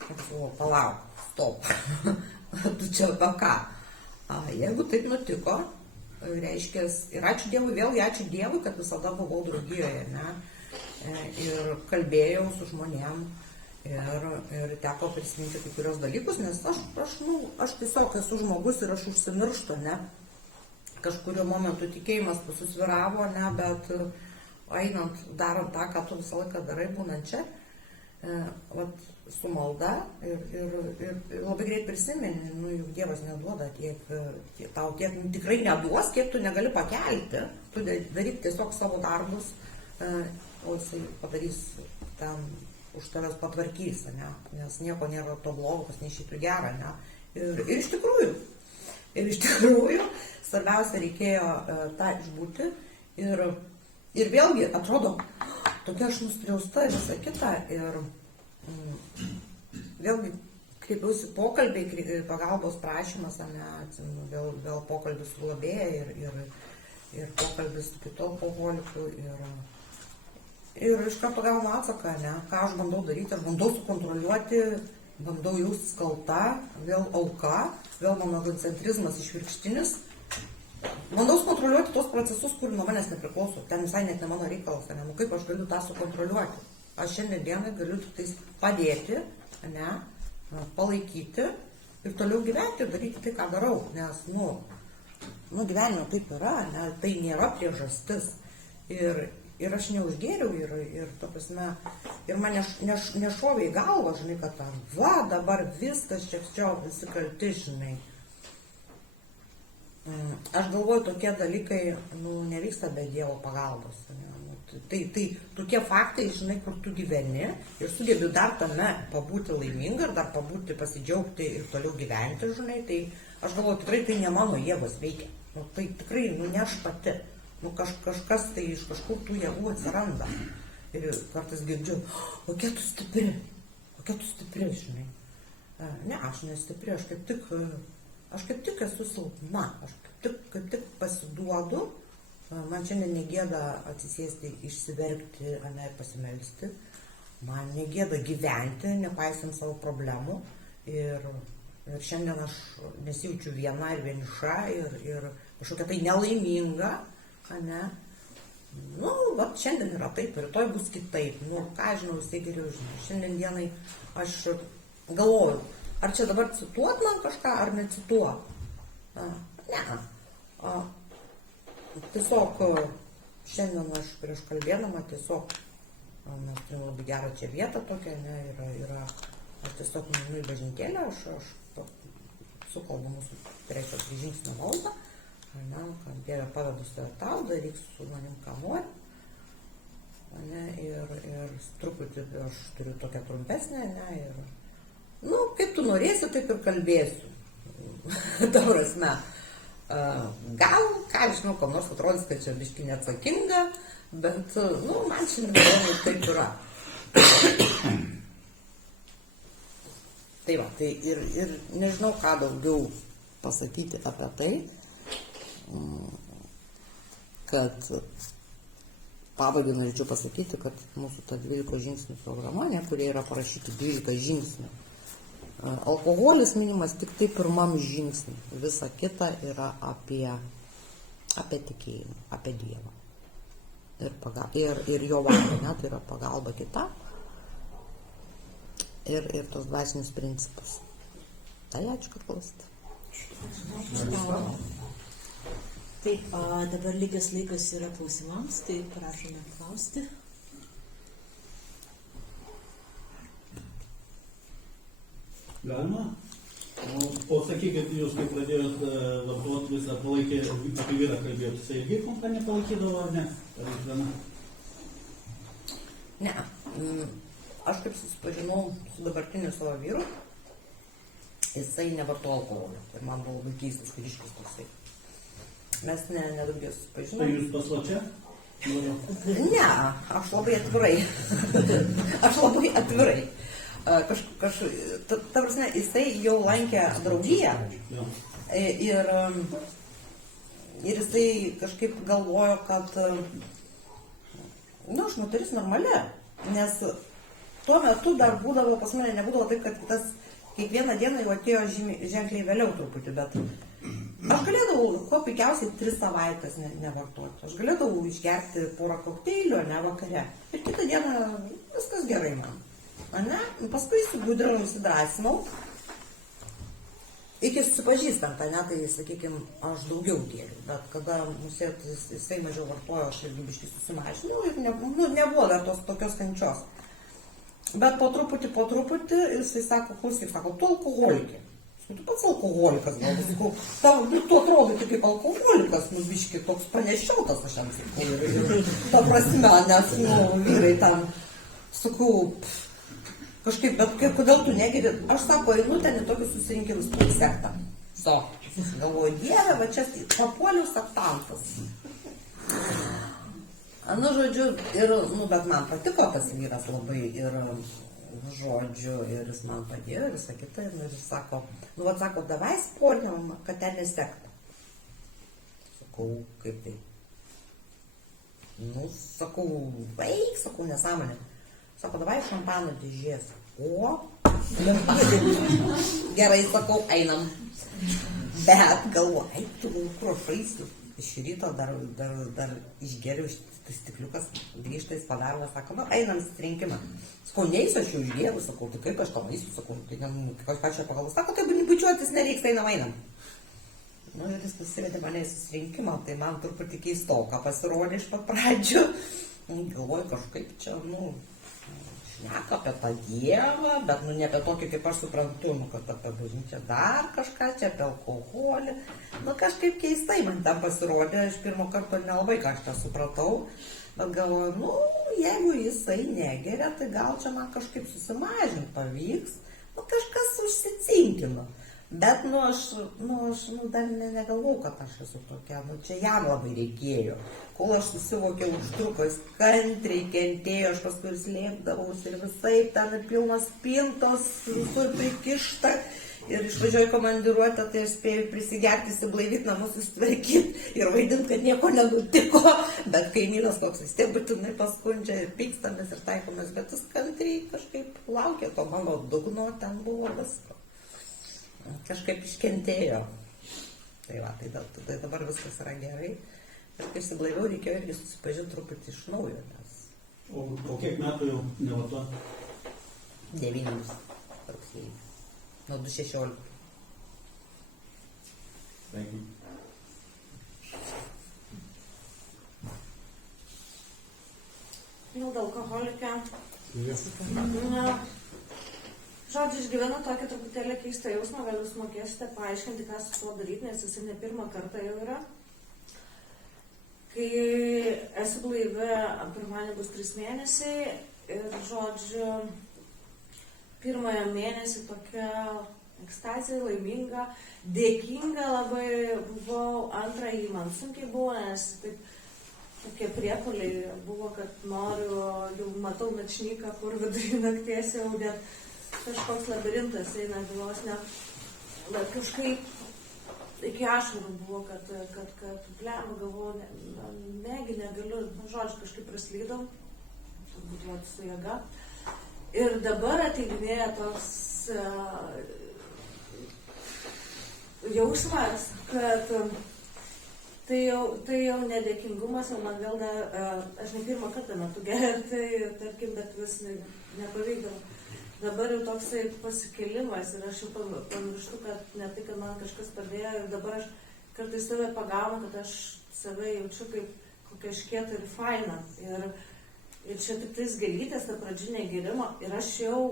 Aš galvoju, palauk, stop, tu čia apie ką? Jeigu taip nutiko, reiškia, ir ačiū Dievui, kad visada buvau draugijoje, ne? Ir kalbėjau su žmonėm. Ir teko prisiminti kai kurios dalykus, nes aš tiesiog esu žmogus ir aš užsimirštu, ne? Kažkurio momentu tikėjimas susvyravo, ne? Bet einant, darant tą, ką tu visą laiką darai, būnant čia, su malda ir labai greit prisimeni, juk Dievas neduoda tau tiek tikrai neduos, kiek tu negali pakelti, tu daryk tiesiog savo darbus, o jisai padarys ten, už tavęs patvarkys, ne? Nes nieko nėra to blogo, kas neišeitų gerą, ne? Ir iš tikrųjų, svarbiausia reikėjo tą išbūti ir vėlgi atrodo, tokia aš nuskriausta ir visą kitą ir vėlgi kreipiausi pokalbiai, pagalbos prašymas, ne? Vėl pokalbis su globėja ir pokalbis su kitu alkoholiku ir iš karto gaunu atsaką, ne, ką aš bandau daryti, aš bandau sukontroliuoti, bandau jaustis kalta, vėl auka, vėl mano egocentrizmas išvirkštinis, bandau sukontroliuoti tos procesus, kur nuo manęs nepriklauso, ten visai net ne mano reikalas, ne, nu kaip aš galiu tą sukontroliuoti, aš šiandien dienai galiu tik tais padėti, ne, palaikyti ir toliau gyventi ir daryti tai, ką darau, nes, gyvenime taip yra, ne, tai nėra priežastis ir aš neužgėriau ir ta prasme, ir man nešovė į galvą, žinai, kad dabar viskas čia visi kalti, žinai. Aš galvoju, tokie dalykai, nevyksta be Dievo pagalbos. Tai tokie faktai, žinai, kur tu gyveni ir sugebi dar tame pabūti laiminga ir dar pabūti, pasidžiaugti ir toliau gyventi, žinai, tai aš galvoju, tikrai tai ne mano jėgos veikia. Tai tikrai, ne aš pati. Kažkas tai iš kažkur tų jėgų atsiranda. Ir kartais girdžiu, kokia tu stipri, žinai. Ne, aš nestipri, aš kaip tik esu silpna, aš kaip tik pasiduodu, man šiandien negėda atsisėsti, išsiverkti, ir pasimelsti, man negėda gyventi, nepaisant savo problemų. Ir šiandien aš nesijaučiu viena ir vieniša ir kažkokia tai nelaiminga, ne? Nu, vat šiandien yra taip, rytoj bus kitaip. Nu, ką žinau, jisai geriau žino. Šiandien dienai aš galvoju, ar čia dabar cituot man kažką, ar necituot. Ne. Tiesiog šiandien aš prieš kalbėdama tiesiog, mes turime labai gerą čia vietą tokią, ne, yra, aš tiesiog nueinu į bažnytėlę, aš sukalbu mūsų trečios žingsnio maldą, ne, kad Dieve pavedu save tau, daryk su manim ką nori, ne, ir truputį aš turiu tokią trumpesnę, ne, ir, nu, kaip tu norėsi, taip ir kalbėsiu. Ta prasme, gal, ką žinau, kam nors atrodys, kad čia biški neatsakinga, bet, nu, man šiandien taip yra. Tai va, tai ir nežinau, ką daugiau pasakyti apie tai, kad pabaigai norėčiau pasakyti, kad mūsų ta 12 žingsnių programa, ne, kurie yra parašyti 12 žingsnių, alkoholis minimas tik tai pirmam žingsnį, visa kita yra apie tikėjimą, apie Dievą ir jo valią, ne, tai yra pagalba kita ir tos dvasinis principas. Tai ačiū, kad klausėte. Taip, dabar likęs laikas yra klausimams, tai prašome klausti. Galima? O sakykit, jūs kai pradėjot vartoti visą palaikė, apie vyrą kalbėjot, jisai irgi kompanija palaikydavo, ar ne? Ar jis viena? Ne, aš kaip susipažinau su dabartiniu savo vyru, jisai nevartojo alkoholio. Ir man buvo labai keistas kariškis toksai. Mes nedaugiau susipažinom. Tai jūs paslapčia? Ne, aš labai atvirai. Aš labai atvirai. Ta prasme, jisai jau lankė draugiją ir jisai kažkaip galvojo, kad aš moteris normali, nes tuo metu dar būdavo, pas mane nebūdavo taip, kad tas kiekvieną dieną jau atėjo ženkliai vėliau truputį, bet aš galėdavau, kuo puikiausiai 3 savaitės nevartoti, aš galėdavau išgerti porą kokteilių, ne vakare, ir kitą dieną viskas gerai man. Ne? Paskui įsigudrinau, įsidrasinau. Iki susipažįstant, ne, tai, sakykime, aš daugiau gėriau, bet kada jisai mažiau vartojo, aš irgi biškai susimažinau ir nebuvo dar tos tokios kančios. Bet po truputį, jisai sako, klausyk, sako, tu alkoholikė. Tu pats alkoholikas, gal, tu atrodai kaip alkoholikas, biškai toks panešiotas, aš jam sakau, ir ta prasme, nes, vyrai tam, sakau, kažkaip, bet kodėl tu negeri, aš sako, einu ten į tokius susirinkimus, turi sektą. Galvoju, Dieve, va čia papuoliau sektantas. Nu, žodžiu, bet man patiko tas vyras labai ir, žodžiu, ir jis man padėjo, ir visą kitą, ir jis sako, sako, davai sportinam, kad ten nesekta. Sakau, kaip tai? Sakau, veik, sakau, nesąmonė. Sako, davai šampano dėžės. O? Gerai, sakau, einam. Bet galvoju, tu krušaisiu. Iš ryto dar išgeriau stikliukas, grįžta į padarvą, sako, einam susirinkimą. Sakau, neįsiu, aš jau išgeriau, sakau, tai kaip aš to maisiu, sakau, tai ką čia pagalvos. Sako, tai bučiuotis nereiks, einam. Ir jis nusivedė mane į susirinkimą, tai man truputį keistoka pasirodė iš pat pradžių. Galvoju, kažkaip čia, šneka apie tą Dievą, bet ne apie tokį, kaip aš suprantu, kad apie bažnyčią dar kažką, čia apie alkoholį. Kažkaip keistai man ten pasirodė, aš pirmo karto nelabai ką aš čia supratau, bet galvoju, jeigu jisai negeria, tai gal čia man kažkaip susimažinti pavyks, kažkas užsicinkino. Bet, aš dar negalvau, kad aš esu tokia, čia jam labai reikėjo. Kol aš susivokiau, užtruko, jis kantriai kentėjo, aš paskui slėpdavausi ir visai ten pilnos pintos, visur prikišta. Ir išvažiuoju į komandiruotę, tai aš spėjau prisigerti, įsiblaivyti, namus susitvarkyti ir vaidinti, kad nieko nenutiko. Bet kaimynas koks vis tiek būtinai paskundžia ir pykstamės ir taikomės, bet jis kantriai kažkaip laukė to mano dugno, ten buvo visko. Kažkaip iškentėjo. Tai dabar viskas yra gerai. Ir kai išsiblaiviau, reikėjo irgi susipažinti truputį iš naujo, nes O kiek metų jau nevarto? 9 rugsėjai. Nuo 2016. Sveikinu. Milda alkoholikė. Na, žodžiu, išgyvenu tokį truputėlį keistą jausmą, gal jūs mokėsite paaiškinti, ką su tuo daryti, nes jis ne pirmą kartą jau yra. Kai esu blaivi, pirmąjį bus 3 mėnesiai ir, žodžiu, pirmąją mėnesį tokia ekstazija, laiminga, dėkinga labai buvau, antrąjį man sunkiai buvo, nes taip tokie priepuoliai buvo, kad noriu, jau matau načnyką, kur vidury nakties jau net kažkoks labirintas eina bylos, bet kažkaip iki ašarų buvo, kad blemba, galvoju, negi negaliu, žodžiu, kažkaip praslydau, turbūt jau su jėga. Ir dabar ateidinėja toks jausmas, kad tai jau nedėkingumas, o man vėl, aš ne pirmą kartą metu gerti, tarkim, bet vis nepavykdavo. Dabar jau toksai pasikėlimas ir aš jau pamirštu, kad ne tai, kad man kažkas padėjo ir dabar aš kartais save pagaunu, kad aš save jaučiu kaip kokia škieta ir faina. Ir čia tik tais gėlytės, ta pradžinė gėrimo ir aš jau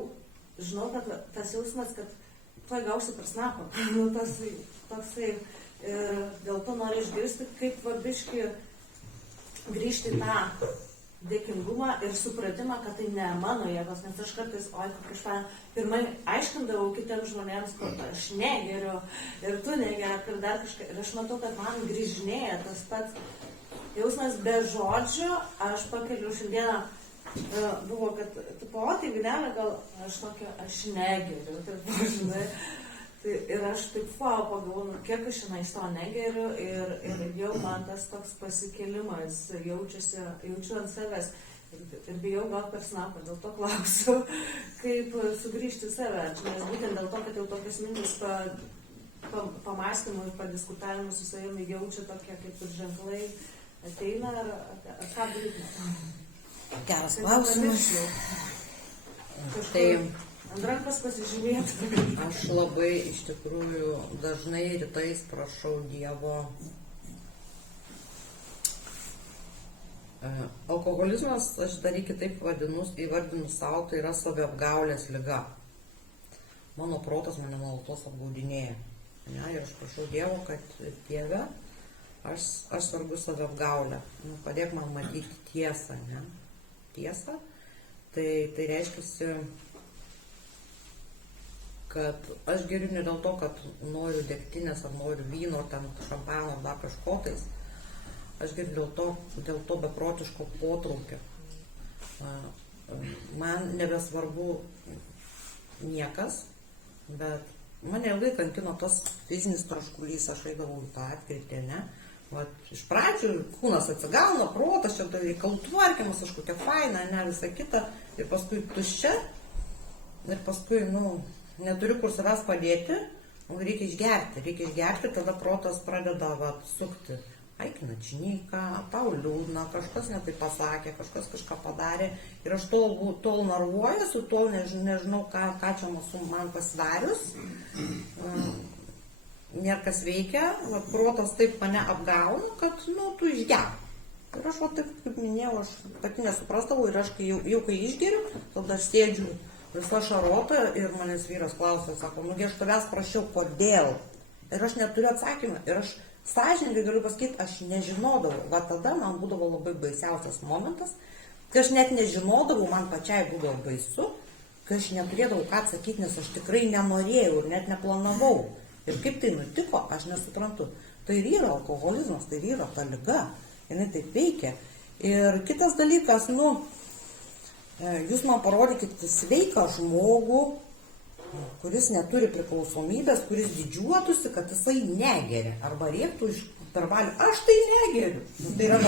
žinau, kad tas jausmas, kad tuoj gausiu per snapą. Toksai. Ir dėl to noriu išgirsti, kaip varbiški grįžti į tą dėkingumą ir supratimą, kad tai ne mano jėgos, nes aš kartais, kažką pirmai aiškindavau kitiems žmonėms, kad aš negeriu ir tu negerk ir dar kažką. Ir aš matau, kad man grįžinėja tas pats jausmas be žodžių. Aš pakeliu šiandieną, buvo, kad tai gyvenime gal aš tokia, aš negeriu, taip žinai. Ir aš taip pagalvoju, kiek aš šiandien to negeriu ir jau man tas toks pasikėlimas jaučiu ant savęs ir bijau gal per snapą, dėl to klausiu, kaip sugrįžti save, nes būtent dėl to, kad jau tokias mintis pamąstymų ir padiskutavimų su savimi jaučiu tokie kaip ir ženklai ateina, ar ką daryti? Geras klausimas. Ant rankos pasižiūrėti. Aš labai iš tikrųjų dažnai rytais prašau Dievo. Alkoholizmas, aš dar kitaip įvardinu savo, tai yra saviapgaulės liga. Mano protas mane nuolatos apgaudinėja. Ne? Ir aš prašau Dievo, kad Dieve, aš sargu saviapgaulę. Padėk man matyti tiesą. Ne? Tiesą. Tai reiškia, kad aš geriu ne dėl to, kad noriu degtinės, ar noriu vyno, ar ten šampano, ar dar kažko tais. Aš geriu dėl to beprotiško potraukio. Man nebesvarbu niekas, bet mane ilgai kankino tas fizinis troškulys, aš eidavau į tą atkritį, ne? Vat, iš pradžių kūnas atsigauna, protas, čia reikalų tvarkymas, kažkokia faina, ne, visa kita, ir paskui tuščia, ir paskui, neturiu kur savęs padėti, reikia išgerti, tada protas pradeda sukti. Aikina činiką, tau liūdna, kažkas netai pasakė, kažkas kažką padarė ir aš tol narvuojuosi, tol nežinau, ką čia man pasidarius, nėra kas veikia, protas taip mane apgauna, kad tu išgerk. Ir aš taip, kaip minėjau, aš pati nesuprastavau ir aš kai išgeriu, tada aš sėdžiu visa šarota ir manęs vyras klausia, sako, aš tavęs prašiau, kodėl? Ir aš neturiu atsakymą. Ir aš sąžininkai galiu pasakyti, aš nežinodavau. Va tada man būdavo labai baisiausias momentas, kai aš net nežinodavau, man pačiai būdavo baisu, kai aš neturėdavau ką atsakyti, nes aš tikrai nenorėjau ir net neplanavau. Ir kaip tai nutiko, aš nesuprantu. Tai ir yra alkoholizmas, tai ir yra ta liga. Jinai taip veikia. Ir kitas dalykas, jūs man parodykite sveiką žmogų, kuris neturi priklausomybės, kuris didžiuotųsi, kad jisai negeria. Arba rėktų per valių, aš tai negeriu. Tai yra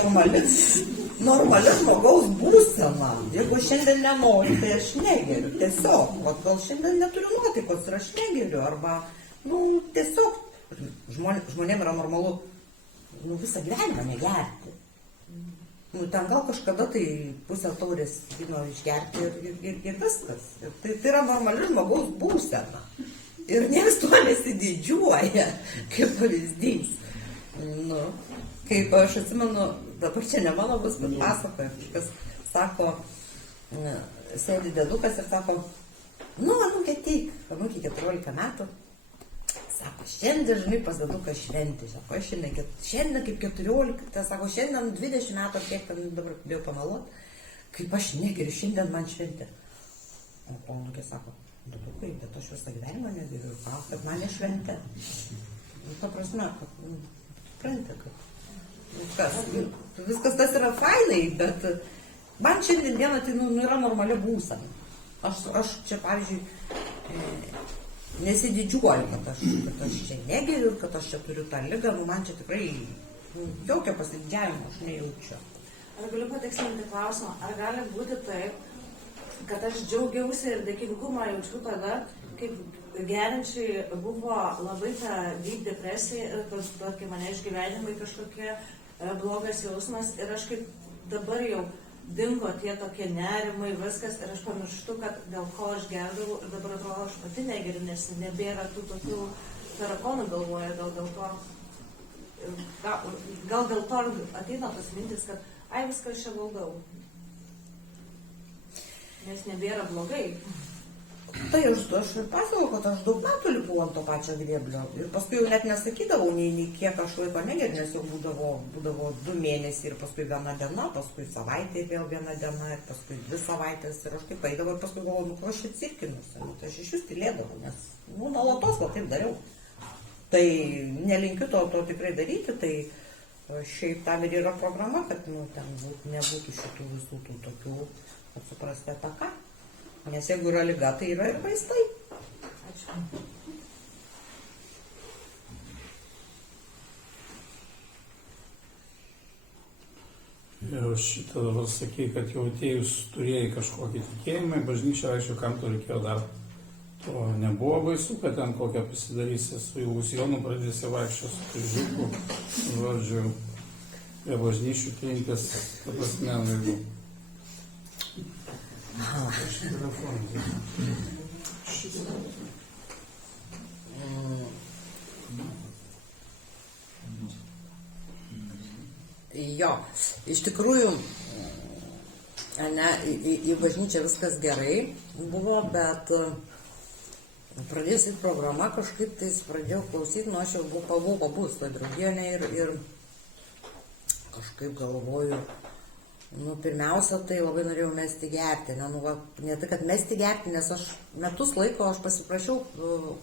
normali žmogaus būsena. Jeigu šiandien nenoriu, tai aš negeriu. Tiesiog, gal šiandien neturiu nuotaikos ir aš negeriu. Arba, tiesiog žmonėm yra normalu nu, visą gyvenimą negerti. Nu, ten gal kažkada tai pusę taurės vyno išgerti ir viskas. Ir tai yra normali žmogaus būsena. Ir niekas tuo nesididžiuoja, kaip pavyzdys. Nu, kaip aš atsimenu, dabar čia ne mano bus, bet pasakoja, kažkas sako, sėdi dėdukas ir sako, nu, anūkė tik, anūkė 14 metų. Sako, šiandien, žinai, pas dėduką šventė. Sako, aš šiandien kaip 14, sako, šiandien 20 metų, kiek ten dabar bijau pameluot, kaip aš negeriu, šiandien man šventė. O anūkė sako, dėdukai, bet aš visą gyvenimą negeriu, kad man nešventė. Nu, ta prasme, kad, supranti, kad viskas tas yra fainai, bet man šiandien dieną tai yra normali būsena. Aš čia, pavyzdžiui, nesididžiuoju, kad aš čia negeriu, kad aš čia turiu tą ligą, nu man čia tikrai jokio pasididžiavimo aš nejaučiu. Ar galiu patikslinti klausimą, ar gali būti taip, kad aš džiaugiausi ir dėkingumą jaučiu tada, kaip geriančiai buvo labai ta deep depresija ir kad mane išgyvenimai kažkokie blogas jausmas ir aš kaip dabar jau dingo tie tokie nerimai, viskas ir aš pamirštu, kad dėl ko aš gerdavau ir dabar atrodo aš pati negeriu, nes nebėra tų tokių tarakonų galvoje, gal dėl to ateina tos mintis, kad ai viskas čia valdau, nes nebėra blogai. Tai aš ir pasakau, kad aš daug metų lipau ant to pačio grėblio ir paskui jau net nesakydavau nei kiek aš laiko negeriu, nes jau būdavo 2 mėnesiai ir paskui 1 diena, paskui savaitė ir vėl 1 diena ir paskui 2 savaitės ir aš taip eidavau ir paskui galvojau, nu ko aš atsirkinusi, nu tai aš iš jų tylėdavau, nes nuolatos gal taip dariau. Tai nelinkiu to tikrai daryti, tai šiaip tam ir yra programa, kad ten nebūtų šitų visų tų tokių, kad suprasti apie ką. Nes jeigu yra liga, tai yra ir vaistai. Ačiū. Ir šitą dabar sakai, kad jau atėjus turėjai kažkokį tikėjimą, bažnyčia, aišku, kam to reikėjo dar. To nebuvo baisu, kad ten kokią pasidarysi su Iluzijonu, pradėsi vaikščios su kryžiuku, žodžiu, prie bažnyčių trintis, ta prasme, jeigu. Jo, iš tikrųjų, į bažnyčią viskas gerai buvo, bet pradėjusi programa kažkaip tai pradėjau klausyti, nu aš jau buvau pabuvus toj draugienė ir kažkaip galvoju, nu, pirmiausia, tai labai norėjau mesti gerti. Ne tai, kad mesti gerti, nes aš metus laiko aš pasiprašiau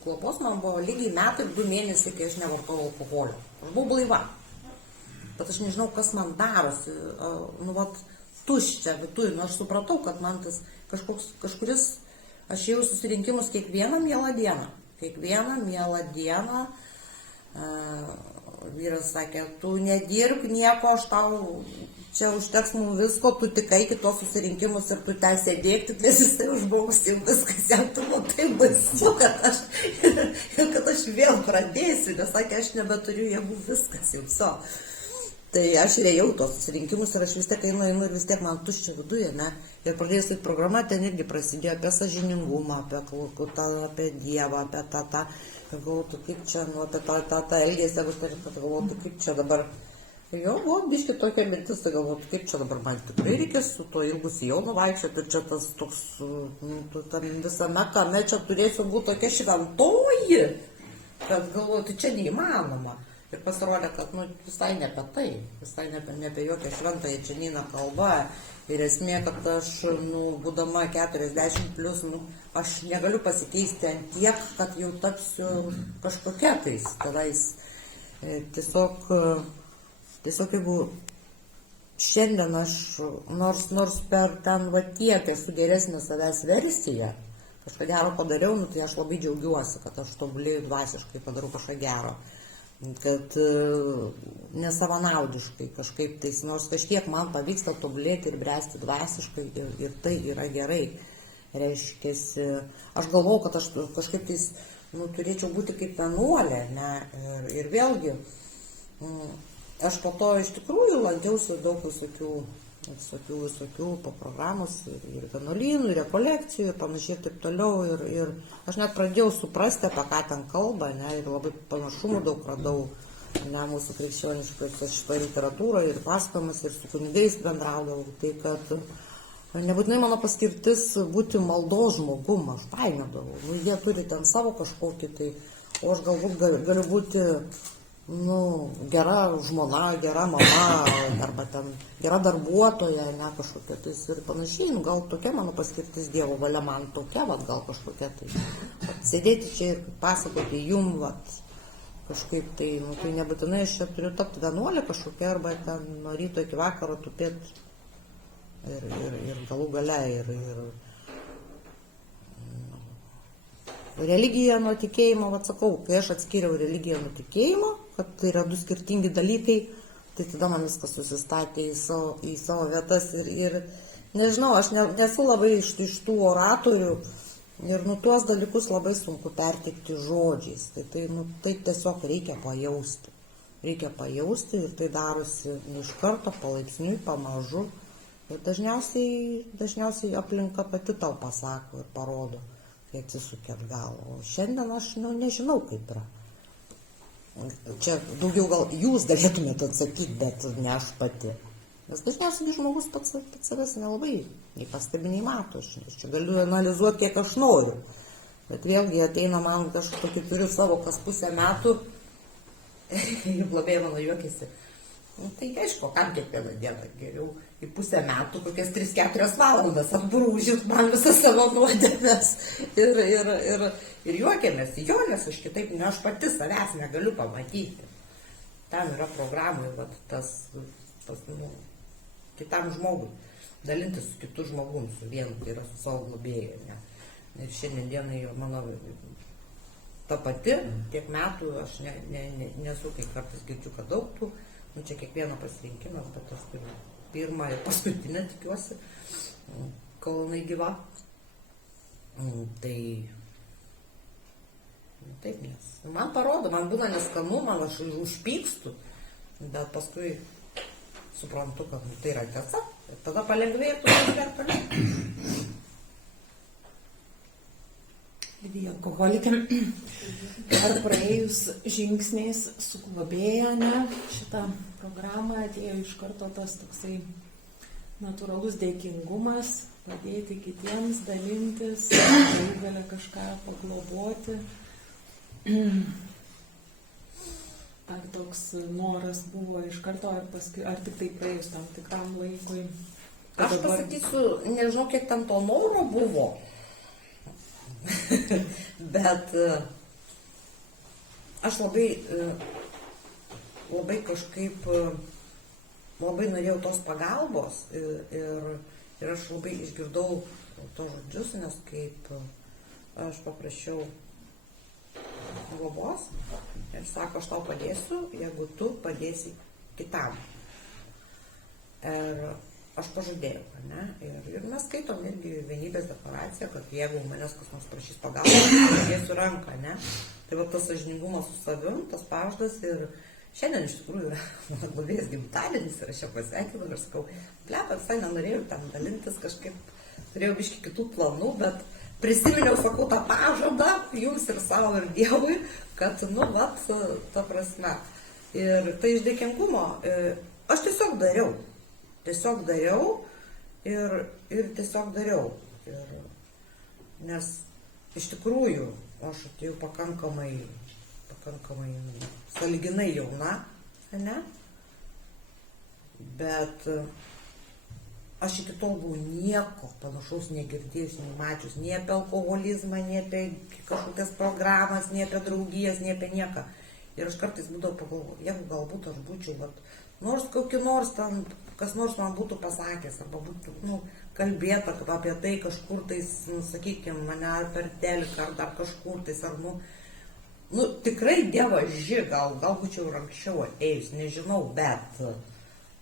klopos, man buvo lygiai metai ir 2 mėnesiai, kai aš nevartojau alkoholio. Aš buvau blaiva. Bet aš nežinau, kas man darosi. Tuščia viduje. Nu, aš supratau, kad man tas kažkuris, aš ėjau susirinkimus kiekvieną mielą dieną. Kiekvieną mielą dieną. Vyras sakė, tu nedirbk nieko, aš tau čia užteks mums visko, tu tik eik į tos susirinkimus ir tu ten sėdėk, tik jisai užbaugs ir viskas, jam turbūt taip baisu, kad aš vėl pradėsiu, nes sakė, aš nebeturiu jėgų, viskas jau viso. Tai aš ir ėjau tos susirinkimus ir aš vis tiek einu ir vis tiek man tuščia viduje, ne? Ir pradėjus tai programa, ten irgi prasidėjo apie sąžiningumą, apie Dievą, apie tą, galvoju, kaip čia, apie tą elgesį, galvoju, kaip čia dabar. Jo, buvo biški tokia mintis, galvoju, kaip čia dabar man tikrai reikės su to ilgu sijonu vaikščioti, ir čia tas toks, tam visame kame čia turėsiu būti tokia šventoji, kad galvoju, tai čia neįmanoma. Ir pasirodė, kad visai ne apie tai, visai ne apie jokią šventąją čia neina kalba. Ir esmė, kad aš, būdama 40+, aš negaliu pasikeisti ant tiek, kad jau tapsiu kažkokia tais. Tadais tiesiog jeigu šiandien aš, nors per ten tiek esu geresnė savęs versija, kažką gero padariau, tai aš labai džiaugiuosi, kad aš tobulėju dvasiškai, padarau kažką gero. Kad nesavanaudiškai kažkaip tais, nors kažkiek man pavyksta tobulėti ir bręsti dvasiškai ir tai yra gerai. Reiškiasi, aš galvau, kad aš kažkaip tais, turėčiau būti kaip vienuolė, ne, ir vėlgi, aš po to iš tikrųjų lankiausi daug visokių po programos ir vienuolynų, ir rekolekcijų, ir panašiai ir taip toliau. Ir aš net pradėjau suprasti, apie ką ten kalba, ne, ir labai panašumų daug radau, ne, mūsų krikščioniškai šitą literatūrą, ir pasakojimas, ir su kunigais bendraudavau. Tai kad nebūtinai mano paskirtis būti maldos žmogum, aš painiodavau. Nu, jie turi ten savo kažkokį, tai, o aš galbūt galiu būti gera žmona, gera mama, arba ten gera darbuotoja, ne kažkokia tais ir panašiai. Gal tokia mano paskirtis, Dievo valia man tokia, gal kažkokia tai. Sėdėti čia ir pasakoti jum, kažkaip tai, tai nebūtinai aš čia turiu tapti vienuolė kažkokia, arba ten nuo ryto iki vakaro tupėti ir galų gale ir religija nuo tikėjimo, sakau, kai aš atskiriau religiją nuo tikėjimo, kad tai yra du skirtingi dalykai, tai tada man viskas susistatė į savo vietas ir nežinau, aš nesu labai iš tų oratorių ir tuos dalykus labai sunku perteikti žodžiais, tai tiesiog reikia pajausti. Reikia pajausti ir tai darosi iš karto, palaipsniui, pamažu ir dažniausiai aplinka pati tau pasako ir parodo, kai atsisukė atgal. O šiandien aš nežinau, kaip yra. Čia daugiau gal jūs galėtumėte atsakyti, bet ne aš pati. Nes dažniausiai žmogus pats savęs nelabai nei pastebi, nei mato. Aš čia galiu analizuoti, kiek aš noriu. Bet vėlgi ateina man kažkokį, turiu savo kas pusę metų ir globėjai mano juokiasi. Tai aišku, kam kiekvieną dieną geriau į pusę metų, kokias 3-4 valandas apbrūžint man visas savo nuodėmes ir juokiamės. Jo, nes aš kitaip, aš pati savęs negaliu pamatyti. Tam yra programai, tas kitam žmogui, dalintis su kitu žmogum, su vienu, tai yra su savo globėju. Ne? Ir šiandien dienai mano ta pati, tiek metų, aš nesu, kai kartais girdžiu, kad daug tų, čia kiekvieno pasirinkimas, bet aš turiu pirmą ir paskutinę, tikiuosi, kol jinai gyva. Tai taip, nes man parodo, man būna neskanu, man aš užpykstu, bet paskui suprantu, kad tai yra tiesa, ir tada palengvėtų ir toliau. Livija, alkoholikė, ar praėjus žingsniais su globėja, šitą programą atėjo iš karto tas toksai natūralus dėkingumas, padėti kitiems, dalintis, galų gale kažką pagloboti. Ar toks noras buvo iš karto, ar paskui, ar tik tai praėjus tam tikram laikui? Aš pasakysiu, nežinau, kiek tam to noro buvo. Bet aš labai kažkaip labai norėjau tos pagalbos ir aš labai išgirdau tos žodžius, nes kaip aš paprašiau globos ir sako, aš tau padėsiu, jeigu tu padėsi kitam. Ir aš pažadėjau, ne? Ir mes skaitom irgi vienybės deklaraciją, kad jeigu manęs kas nors prašys pagalbos, padėsiu ranką, ne? Tai va tas sąžiningumas su savim, tas pažadas ir šiandien iš tikrųjų yra mano globėjas gimtadienis ir aš ją pasveikinau ir sakau, plepa, visai nenorėjau ten dalintis, kažkaip turėjau biškį kitų planų, bet prisiminiau, sakau, tą pažadą jums ir savo ir Dievui, kad, ta prasme. Ir tai iš dėkingumo, aš tiesiog dariau ir tiesiog dariau. Nes iš tikrųjų aš atėjau pakankamai sąlyginai jauna, ne? Bet aš iki tol buvau nieko panašaus negirdėjus, nemačius, nei apie alkoholizmą, nei apie kažkokias programas, nei apie draugijas, nei apie nieką. Ir aš kartais būdavau pagalvoju, jeigu galbūt aš būčiau, nors kokį nors ten, kas nors man būtų pasakęs, arba būtų kalbėta apie tai kažkur tais, sakykime, mane per teliką, ar dar kažkur tais, ar tikrai dievaži, gal būčiau ir anksčiau atėjus, nežinau, bet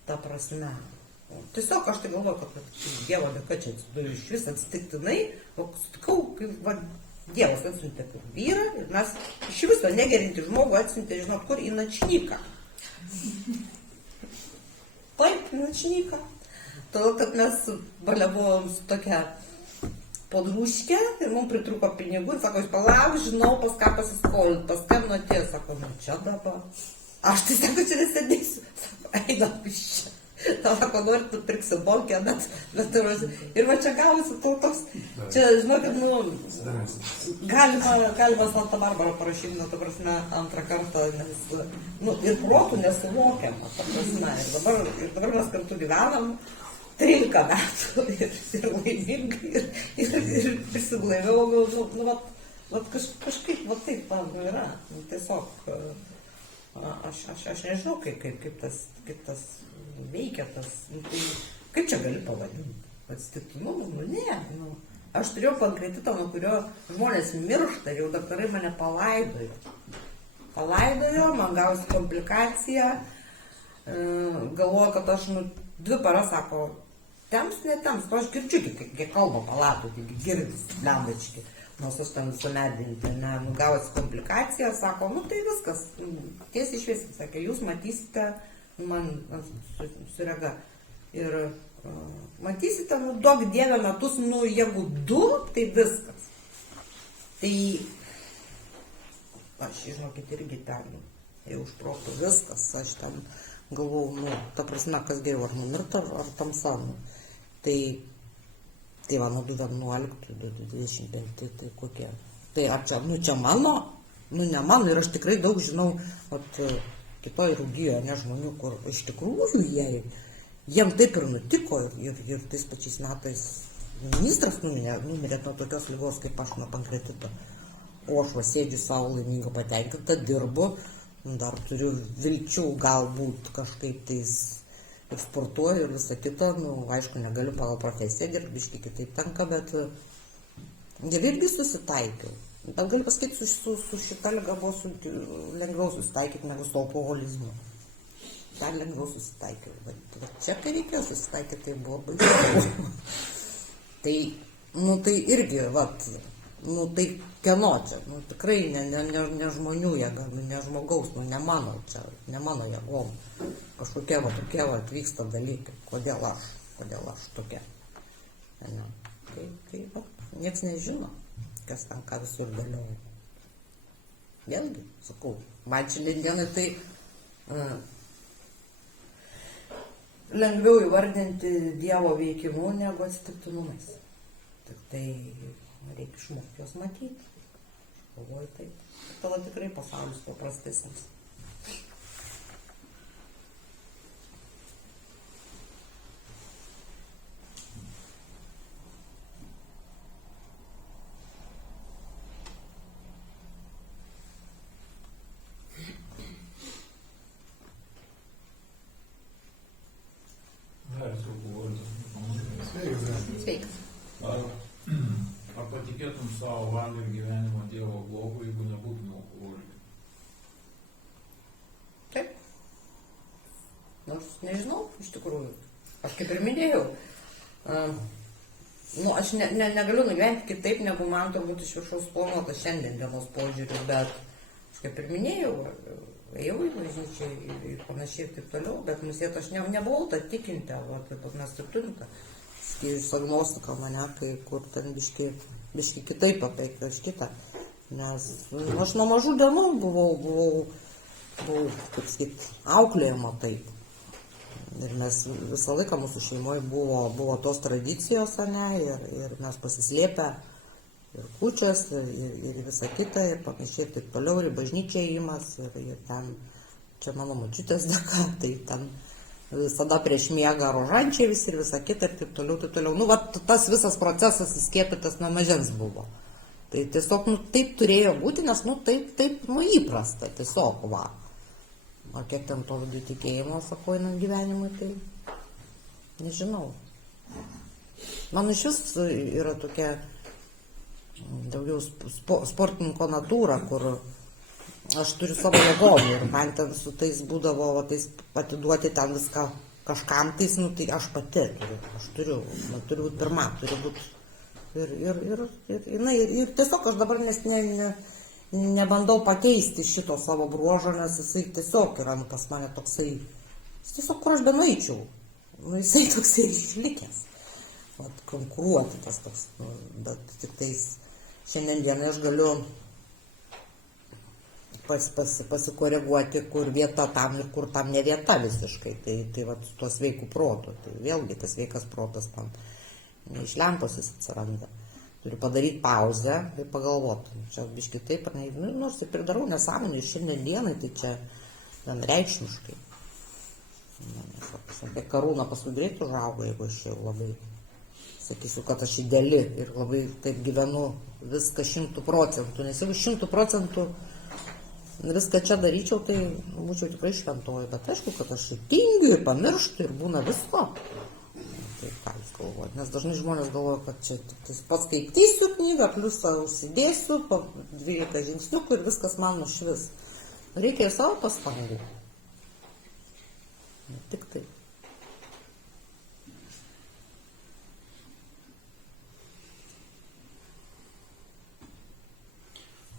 ta prasme. Tiesiog aš tai galvoju, kad Dievo dėka čia atsiduriu iš vis atsitiktinai, o sutikau, kaip Dievas atsiuntė kur vyrą ir mes iš viso negerinti žmogų atsiuntė, žinot, kur į načnyką. Taip, načnyka. Todėl, kad mes baliavom su tokia podrūškė ir mums pritruko pinigų ir sako, jūs palauk, žinau, pas ką pasiskolinti, paskambino atėjo, sako, nu čia dabar. Aš tai sako, čia nesėdėsiu. Sako, einam iš čia. Tau sako, nori, tu pirksi bonkę, bet ir va čia gavosi toks, čia, žinokit, nu, galima Santa Barbara parašyti, nu, ta prasme, antrą kartą, nes, nu, ir protų nesuvokiama, ta prasme, ir dabar mes kartu gyvenam 13 metų ir laimingai, ir prisiglaiviau, nu, vat kažkaip, va taip, man yra, nu, tiesiog, aš nežinau, kaip tas veikia tas, nu, tai kaip čia gali pavadinti, atsitiktinumu, nu ne, nu, aš turėjau pankretitą, nuo kurio žmonės miršta, jau daktarai mane palaidojo, man gausi komplikacija, galvoju, kad aš, nu, 2 paras, sako, temps, netems, to aš girdžiu, kiek kalba palatų, girdis, lendački, nors aš ten sumedinti, ne, nu, gausi komplikaciją, sako, nu, tai viskas, tiesiai šviesiai, sakė, jūs matysite, man surega. Ir matysite, nu, daug dievę metus, nu, jeigu 2, tai viskas. Tai aš, žinokit, irgi ten, jau už protų viskas, aš ten galvau, nu, ta prasme, kas geriau, ar numirta, ar tamsa, nu. Tai va, nuo 11, 25, tai kokie. Tai ar čia, nu, čia mano, nu, ne mano, ir aš tikrai daug žinau, vat, kitoj rūgijoje, ne, žmonių, kur iš tikrųjų jiem taip ir nutiko ir tais pačiais metais ministras numirė nuo tokios ligos kaip aš, nuo pankretito. O aš va sėdžiu savo laiminga patenkinta, dirbu, dar turiu vilčių galbūt kažkaip tais ir sportuoju ir visą kitą, nu, aišku, negaliu pagal profesiją dirbti, biškai kitaip tenka, bet ir irgi susitaikiau. Bet galiu pasakyti, su šita liga buvo lengviau susitaikyti negu su alkoholizmu. Dar lengviau susitaikiau. Bet čia, kai reikėjo susitaikyti, tai buvo baisu. Tai, nu, tai irgi, vat, nu, tai kieno čia, nu, tikrai ne žmonių jėga, nu, ne žmogaus, nu, ne mano čia, ne mano jėgom. Kažkokie va tokie va atvyksta dalykai. Kodėl aš tokia. Ne, tai va, nieks nežino, kas ten ką visur dėlioja. Vėlgi, sakau, man šiandienai tai lengviau įvardinti Dievo veikimu negu atsitiktinumais. Tik tai reikia išmokti juos matyti. Galvoju taip. Tada tikrai pasaulis paprastesnis. Sveikas. Ar patikėtum savo valią ir gyvenimą Dievo globų, jeigu nebūtum alkoholikė? Taip. Nors nežinau, iš tikrųjų. Aš kaip ir minėjau, nu, aš negaliu nugyventi kitaip, negu man turbūt iš viršaus planuota šiandien dienos požiūriu, bet aš kaip ir minėjau, ėjau į bažnyčią ir panašiai ir taip toliau, bet musėt aš nebuvau tą tikinti, o taip pat mes taip turim tą skyrius agnostiką mane, kur ten biški kitaip apie kitą, nes aš nuo mažų dienų buvau kaip sakyt, auklėjama taip. Ir mes visą laiką mūsų šeimoje buvo tos tradicijos, ne, ir mes pasislėpę ir kūčias, ir visą kitą, ir panašiai, ir taip toliau, ir bažnyčia įimas, ir ten, čia mano močiutės dėka, tai ten visada prieš miegą rožančiai visi ir visą kitą, ir taip toliau, taip toliau. Nu, va, tas visas procesas įskiepytas nuo mažens buvo. Tai tiesiog, nu, taip turėjo būti, nes, nu, taip, nu, įprasta, tiesiog, va. O kiek ten to vidų tikėjimo, sako, einant gyvenimui, tai nežinau. Man iš vis yra tokia daugiau sportininko natūra, kur aš turiu savo jėgom ir man ten su tais būdavo, va, tais atiduoti ten viską kažkam tais, nu, tai aš pati turiu, man turi būti pirma, turi būti ir tiesiog aš dabar nebandau pakeisti šito savo bruožo, nes jisai tiesiog yra, nu, pas mane toksai Jis tiesiog kur aš benueičiau. Nu, jisai toksai išlikęs. Vat, konkuruoti tas toks. Nu, bet tik tais šiandien dienai aš galiu pasikoreguoti, kur vieta tam ir kur tam ne vieta visiškai. Tai vat, su tuo sveiku protu. Tai vėlgi tas sveikas protas tam ne iš lempos jis atsiranda. Turiu padaryti pauzę ir pagalvoti. Čia biškai taip, ar ne, nu, nors ir darau nesąmonį ir šiandien dienai, tai čia vienareikšmiškai. Apie karūną paskui greit užaugo, jeigu aš jau labai sakysiu, kad aš ideali ir labai taip gyvenu viską 100%. Nes jeigu 100% viską čia daryčiau, tai būčiau tikrai šventoji. Bet aišku, kad aš tingiu ir pamirštu ir būna visko. Tai ką jūs galvojate? Nes dažnai žmonės galvoja, kad čia paskaitysiu knygą, plius užsidėsiu, 12 žingsniukų ir viskas man nušvis. Reikia ir savo pastangų. Ne tik tai.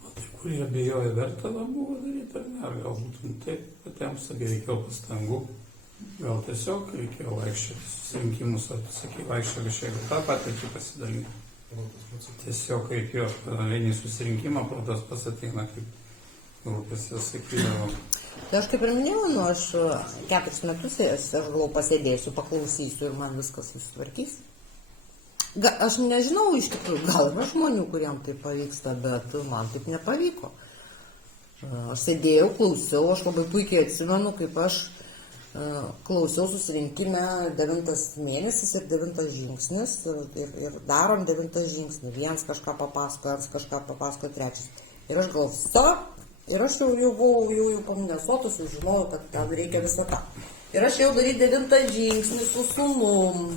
O tai kurie abejoja, verta buvo daryti, ar ne? Ar galbūt taip patiems, sakė, reikėjo pastangų. Gal tiesiog reikėjo vaikščioti susirinkimus, ar tu sakai, vaikščioti šiek tą patirtį pasidalinti. Tiesiog reikėjo vienį susirinkimą, protas pasateina, kaip grupėse sakydavo. Tai aš kaip ir minėjau, nu, aš 4 metus aš galvoju pasėdėsiu, paklausysiu ir man viskas susitvarkys. Aš nežinau iš tikrųjų, gal yra žmonių, kuriem tai pavyksta, bet man taip nepavyko. Aš sėdėjau, klausiau, aš labai puikiai atsimenu, kaip aš klausiau susirinkime 9 mėnesis ir 9 žingsnis ir darom 9 žingsnį. Vienas kažką papasakoja, kažką papasakoja, trečias. Ir aš galvoju, ir aš jau buvau jau paminėsotus, jau žinojau, kad ten reikia visą tą. Ir aš jau daryti 9 žingsnį su sūnum.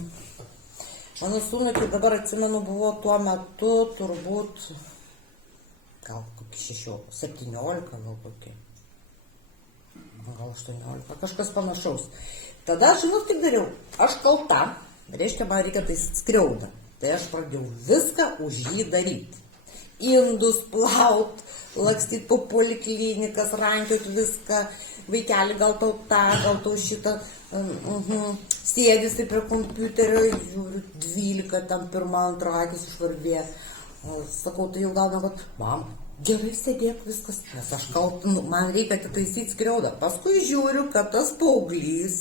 Mano sūnui, kai dabar atsimenu, buvo tuo metu turbūt gal kokį 17 gal kokį. Gal 18, kažkas panašaus. Tada, žinot, kaip dariau, aš kalta, reiškia, man reikia tai skriaudą. Tai aš pradėjau viską už jį daryti. Indus plaut, lakstyti po poliklinikas, rankioti viską, vaikeli, gal tau tą, gal tau šitą, sėdisi prie kompiuterio, žiūriu, 12, tam 1, 2 akis išvardė. Sakau, tai jau gal nevat, mam, gerai sėdėk viskas, nes aš kaltinu, man reikia atitaisyti skriaudą. Paskui žiūriu, kad tas paauglys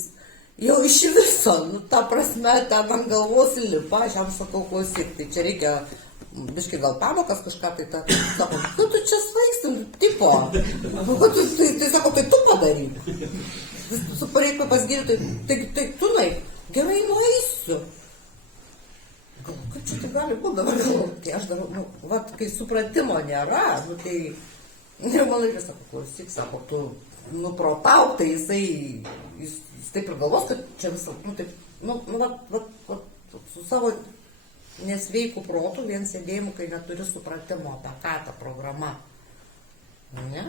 jau iš viso, nu, ta prasme, ten ant galvos lipa, aš jam sakau, klausyk, tai čia reikia, biškai gal pamokas kažką, tai ta, sako, nu, tu čia svaigsim, tipo, tai sako, tai tu padaryk. Su pareiku pas gydytojui, tai tu nueik, gerai nueisiu. Galvoju, kaip čia tai gali būti dabar, tai aš darau, nu, vat, kai supratimo nėra, nu, tai, ir man laikas, sako, klausyk, sako, tu nuprotauk, tai jis taip ir galvos, kad čia visą, nu, taip, nu, vat, su savo nesveiku protu, vien sėdėjimu, kai neturi supratimo apie ką ta programa, ne?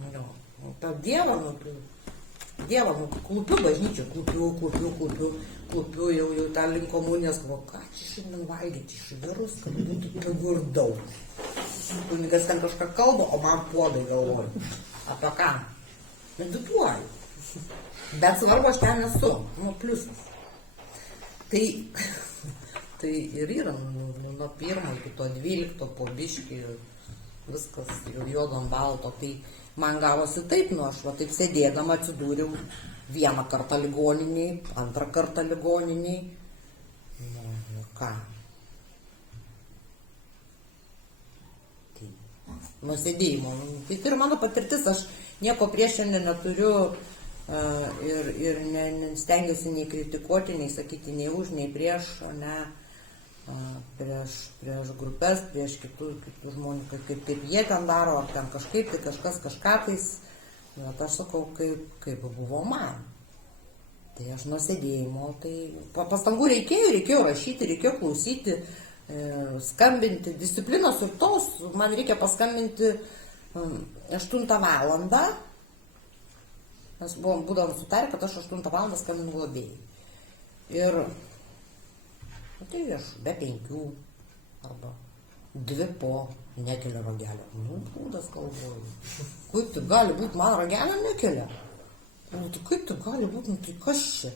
Nu, tą Dievą, nu, klupiu bažnyčią, klupiu jau tą link komunijos, galvoju, ką čia šiandien valgyti iš virus, kad būtų pigų ir daug. Kunigas ten kažką kalba, o man puodai galvoju. Apie ką? Medituoju. Bet svarbu, aš ten esu, nu, pliusas. Tai ir yra, nuo 1 iki to 12, po biškį, viskas jau juodom balto, tai man gavosi taip, nu, aš va taip sėdėdama atsidūriau 1 kartą ligoniniai, 2 kartą ligoniniai. Nu, ką? Tai, nuo sėdėjimo. Tai ir mano patirtis, aš nieko prieš šiandien neturiu ir stengiuosi nei kritikuoti, nei sakyti nei už, nei prieš, ne, prieš grupės, prieš kitų žmonių, kaip jie ten daro, ar ten kažkaip, tai kažkas kažką tais. Bet aš sakau, kaip buvo man. Tai aš nuo sėdėjimo, tai pastangų reikėjo rašyti, reikėjo klausyti, skambinti, disciplinos ir tos, man reikia paskambinti 8 valandą, mes būdavom sutarę, kad aš 8 valandą skambinu globėjai. Ir tai aš be 5 arba 2 po nekelia ragelio. Nu, būdas galvoju. Kaip tai gali būti, man ragelio nekelia? Nu, tai kaip tai gali būti, nu, tai kas čia?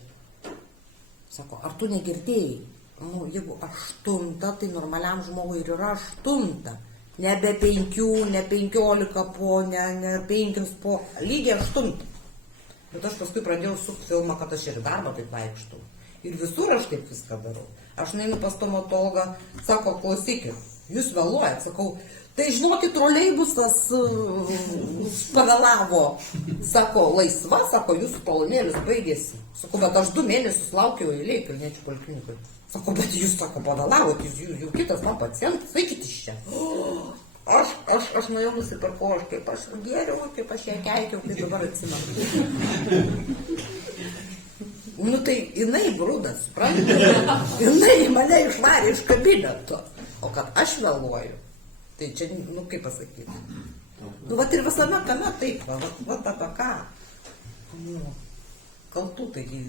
Sako, ar tu negirdėjai? Nu, jeigu 8, tai normaliam žmogui ir yra 8. Nebe 5, ne 15 po, ne 5 po, lygiai 8. Bet aš paskui pradėjau sukti filmą, kad aš ir darbą taip vaikštau. Ir visur aš taip viską darau. Aš nueinu pas stomatologą, sako, klausykit, jūs vėluojat, sakau, tai žinokit, troleibusas pavėlavo. Sako, laisva, sako, jūsų talonėlis baigėsi. Sako, bet aš 2 mėnesius laukiau eilėj Kalniečių poliklinikoj. Sako, bet jūs, sako, pavėlavot, jūs jau kitas man pacientas, eikit iš čia. Aš nuėjau nusipirkau, kaip aš gėriau, kaip aš ją keikiau, tai dabar atsimenu. Nu tai jinai brudas, suprantate? Jinai mane išvarė iš kabineto. O kad aš vėluoju, tai čia, nu kaip pasakyti. Nu vat ir visame kame taip, vat apie ką. Nu, kaltų taigi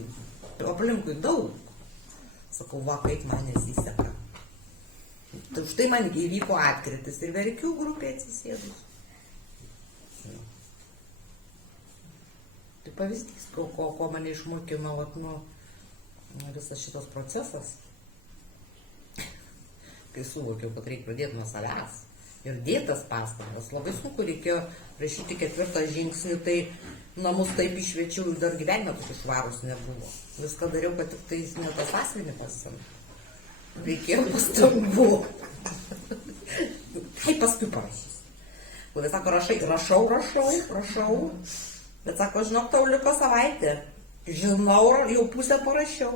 aplinkui daug. Sakau, va, kaip man nesiseka. Tai štai man įvyko atkritis ir verkių grupė atsisėdus. Tai pavyzdys, ko mane išmokino, vat, nu, visas šitas procesas. Kai suvokiau, kad reikia pradėti nuo savęs ir dėtas pastangas, labai sunku reikėjo rašyti 4 žingsnį, tai namus taip išviečiau ir dar gyvenime tokių švarus nebuvo. Viską dariau, kad tik tai ne tas asmenį pasisamti. Reikėjo pastangų. Tai paskui parašys. Labai sako, rašau. Bet sako, žinok, tau liko savaitė. Žinau, jau pusę parašiau.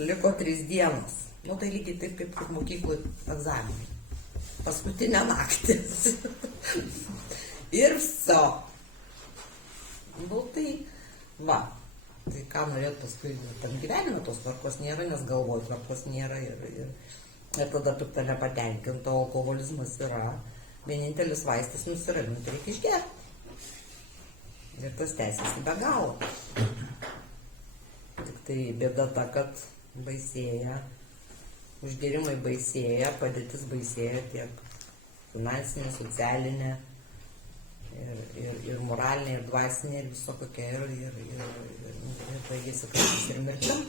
Liko 3 dienas. Nu tai lygiai taip kaip mokyklų egzaminai. Paskutinę naktį. Ir viso. Nu tai, va. Tai ką norėt paskui, tam gyvenime tos tvarkos nėra, nes galvoj tvarkos nėra. Ir tada pikta nepatenkinta, alkoholizmas yra. Vienintelis vaistas nusiraminti, reikia išgerti. Ir tas tęsiasi be galo. Tik tai bėda ta, kad baisėja, užgėrimai baisėja, padėtis baisėja tiek finansinė, socialinė, ir moralinė, ir dvasinė, ir viso kokia, ir baigėsi kartais ir mirtim.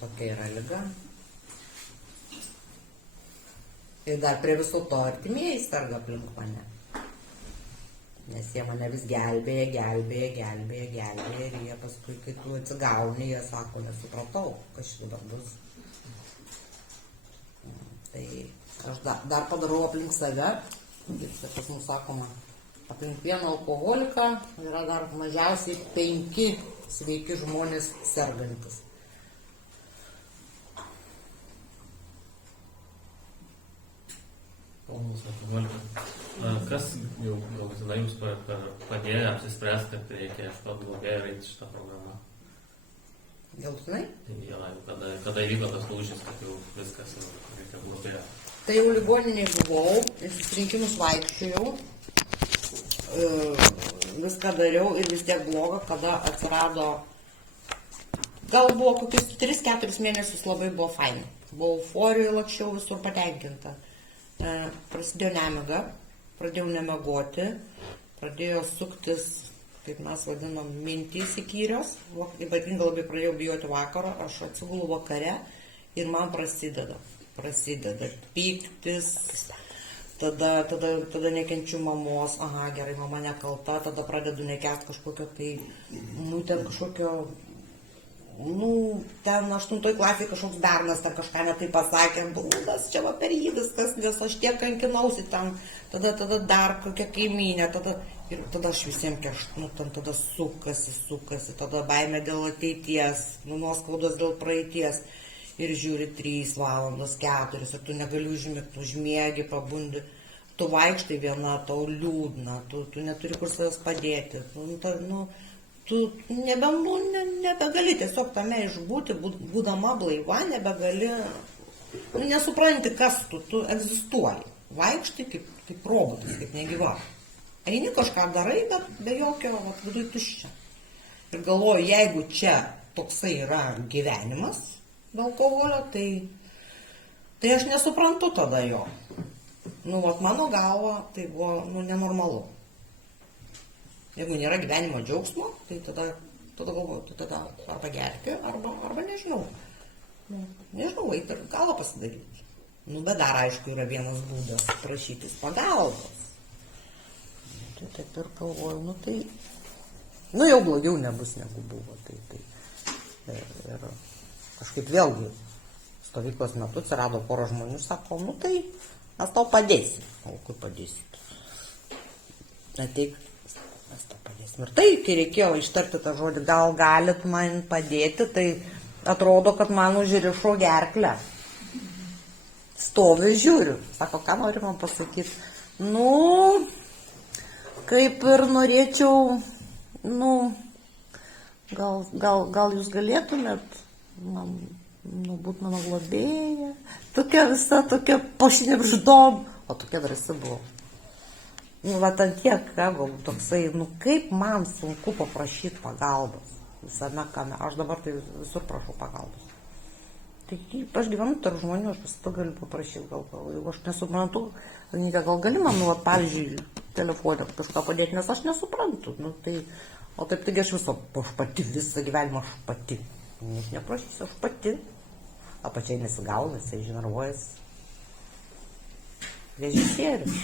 Tokia yra liga. Ir dar prie viso to artimieji serga aplink mane. Nes jie mane vis gelbėja ir jie paskui, kai tu atsigauni, jie sako, nesupratau, kas šitą dar bus. Tai aš dar padarau aplink save, kaip pas mus sakoma, aplink vieną alkoholiką yra dar mažiausiai 5 sveiki žmonės sergantis. Ponas alkoholikas. Kas jau galutinai jums padėjo apsispręsti, kad reikia ieškoti globėjo ir eiti šitą programą? Galutinai? Jo, kada įvyko tas lūžis, kad jau viskas jau reikia globėjo? Tai jau ligoniniai buvau, susirinkimus vaikščiojau, viską dariau ir vis tiek bloga, kada atsirado, gal buvo kokius 3-4 mėnesius labai buvo fainai. Buvau euforijoje, lakščiau visur patenkinta. Prasidėjo nemiga, pradėjau nemegoti, pradėjo suktis, kaip mes vadinam, mintys įkyrios, ypatingai labai pradėjau bijoti vakaro, aš atsigulu vakare ir man prasideda pyktis, tada nekenčiu mamos, aha, gerai, mama nekalta, tada pradedu nekęsti kažkokio tai, ten kažkokio, ten 8 klasėje kažkoks bernas ten kažką netai pasakė, būdas, čia va per jį viskas, nes aš tiek kankinausi ten, tada dar kokia kaimynė, ir tada aš visiems keštu, tada sukasi, tada baimė dėl ateities, nuoskaudos dėl praeities, ir žiūri 3 valandos, 4, ir tu negali užmigti, užmiegi, pabundi, tu vaikštai viena, tau liūdna, tu neturi kur savęs padėti, tu nebegali tiesiog tame išbūti, būdama blaiva, nebegali, nesupranti, kas tu egzistuoji. Vaikštai kaip robotas, kaip negyva. Eini kažką darai, bet be jokio viduj tuščia. Ir galvoju, jeigu čia toksai yra gyvenimas be alkoholio, tai aš nesuprantu tada jo. Nu, vat mano galva, tai buvo, nu, nenormalu. Jeigu nėra gyvenimo džiaugsmo, tai tada galvoju, tu tada arba gerti, arba nežinau. Nu, nežinau, eiti ir galą pasidaryti. Nu, bet dar, aišku, yra vienas būdas prašytis pagalbos. Tai taip ir galvoju, nu tai, nu jau blogiau nebus negu buvo. Ir kažkaip vėlgi stovyklos metu atsirado pora žmonių, sako, nu tai mes tau padėsim. O kur padėsit? Ateik, mes tau padėsim. Ir tai, kai reikėjo ištarti tą žodį, gal galit man padėti, tai atrodo, kad man užrišo gerklę. Stoviu, žiūriu. Sako, ką nori man pasakyti? Nu, kaip ir norėčiau, nu, gal jūs galėtumėt man, nu, būt mano globėja. Tokia visa, tokia pašnibždom, o tokia drąsi buvo. Nu, va, ant tiek, gal toksai, nu, kaip man sunku paprašyti pagalbos. Visame kame. Aš dabar tai visur prašau pagalbos. Tai aš gyvenu tarp žmonių, aš visada galiu paprašyti, gal, jeigu aš nesuprantu, gal gali man, nu, va, pavyzdžiui, telefonė kažką padėti, nes aš nesuprantu. Nu, tai, o taip taigi aš visą gyvenimą aš pati. Net neprašysiu, aš pati. Apačiai nesigauna, jisai žinarvojas. Režisierius.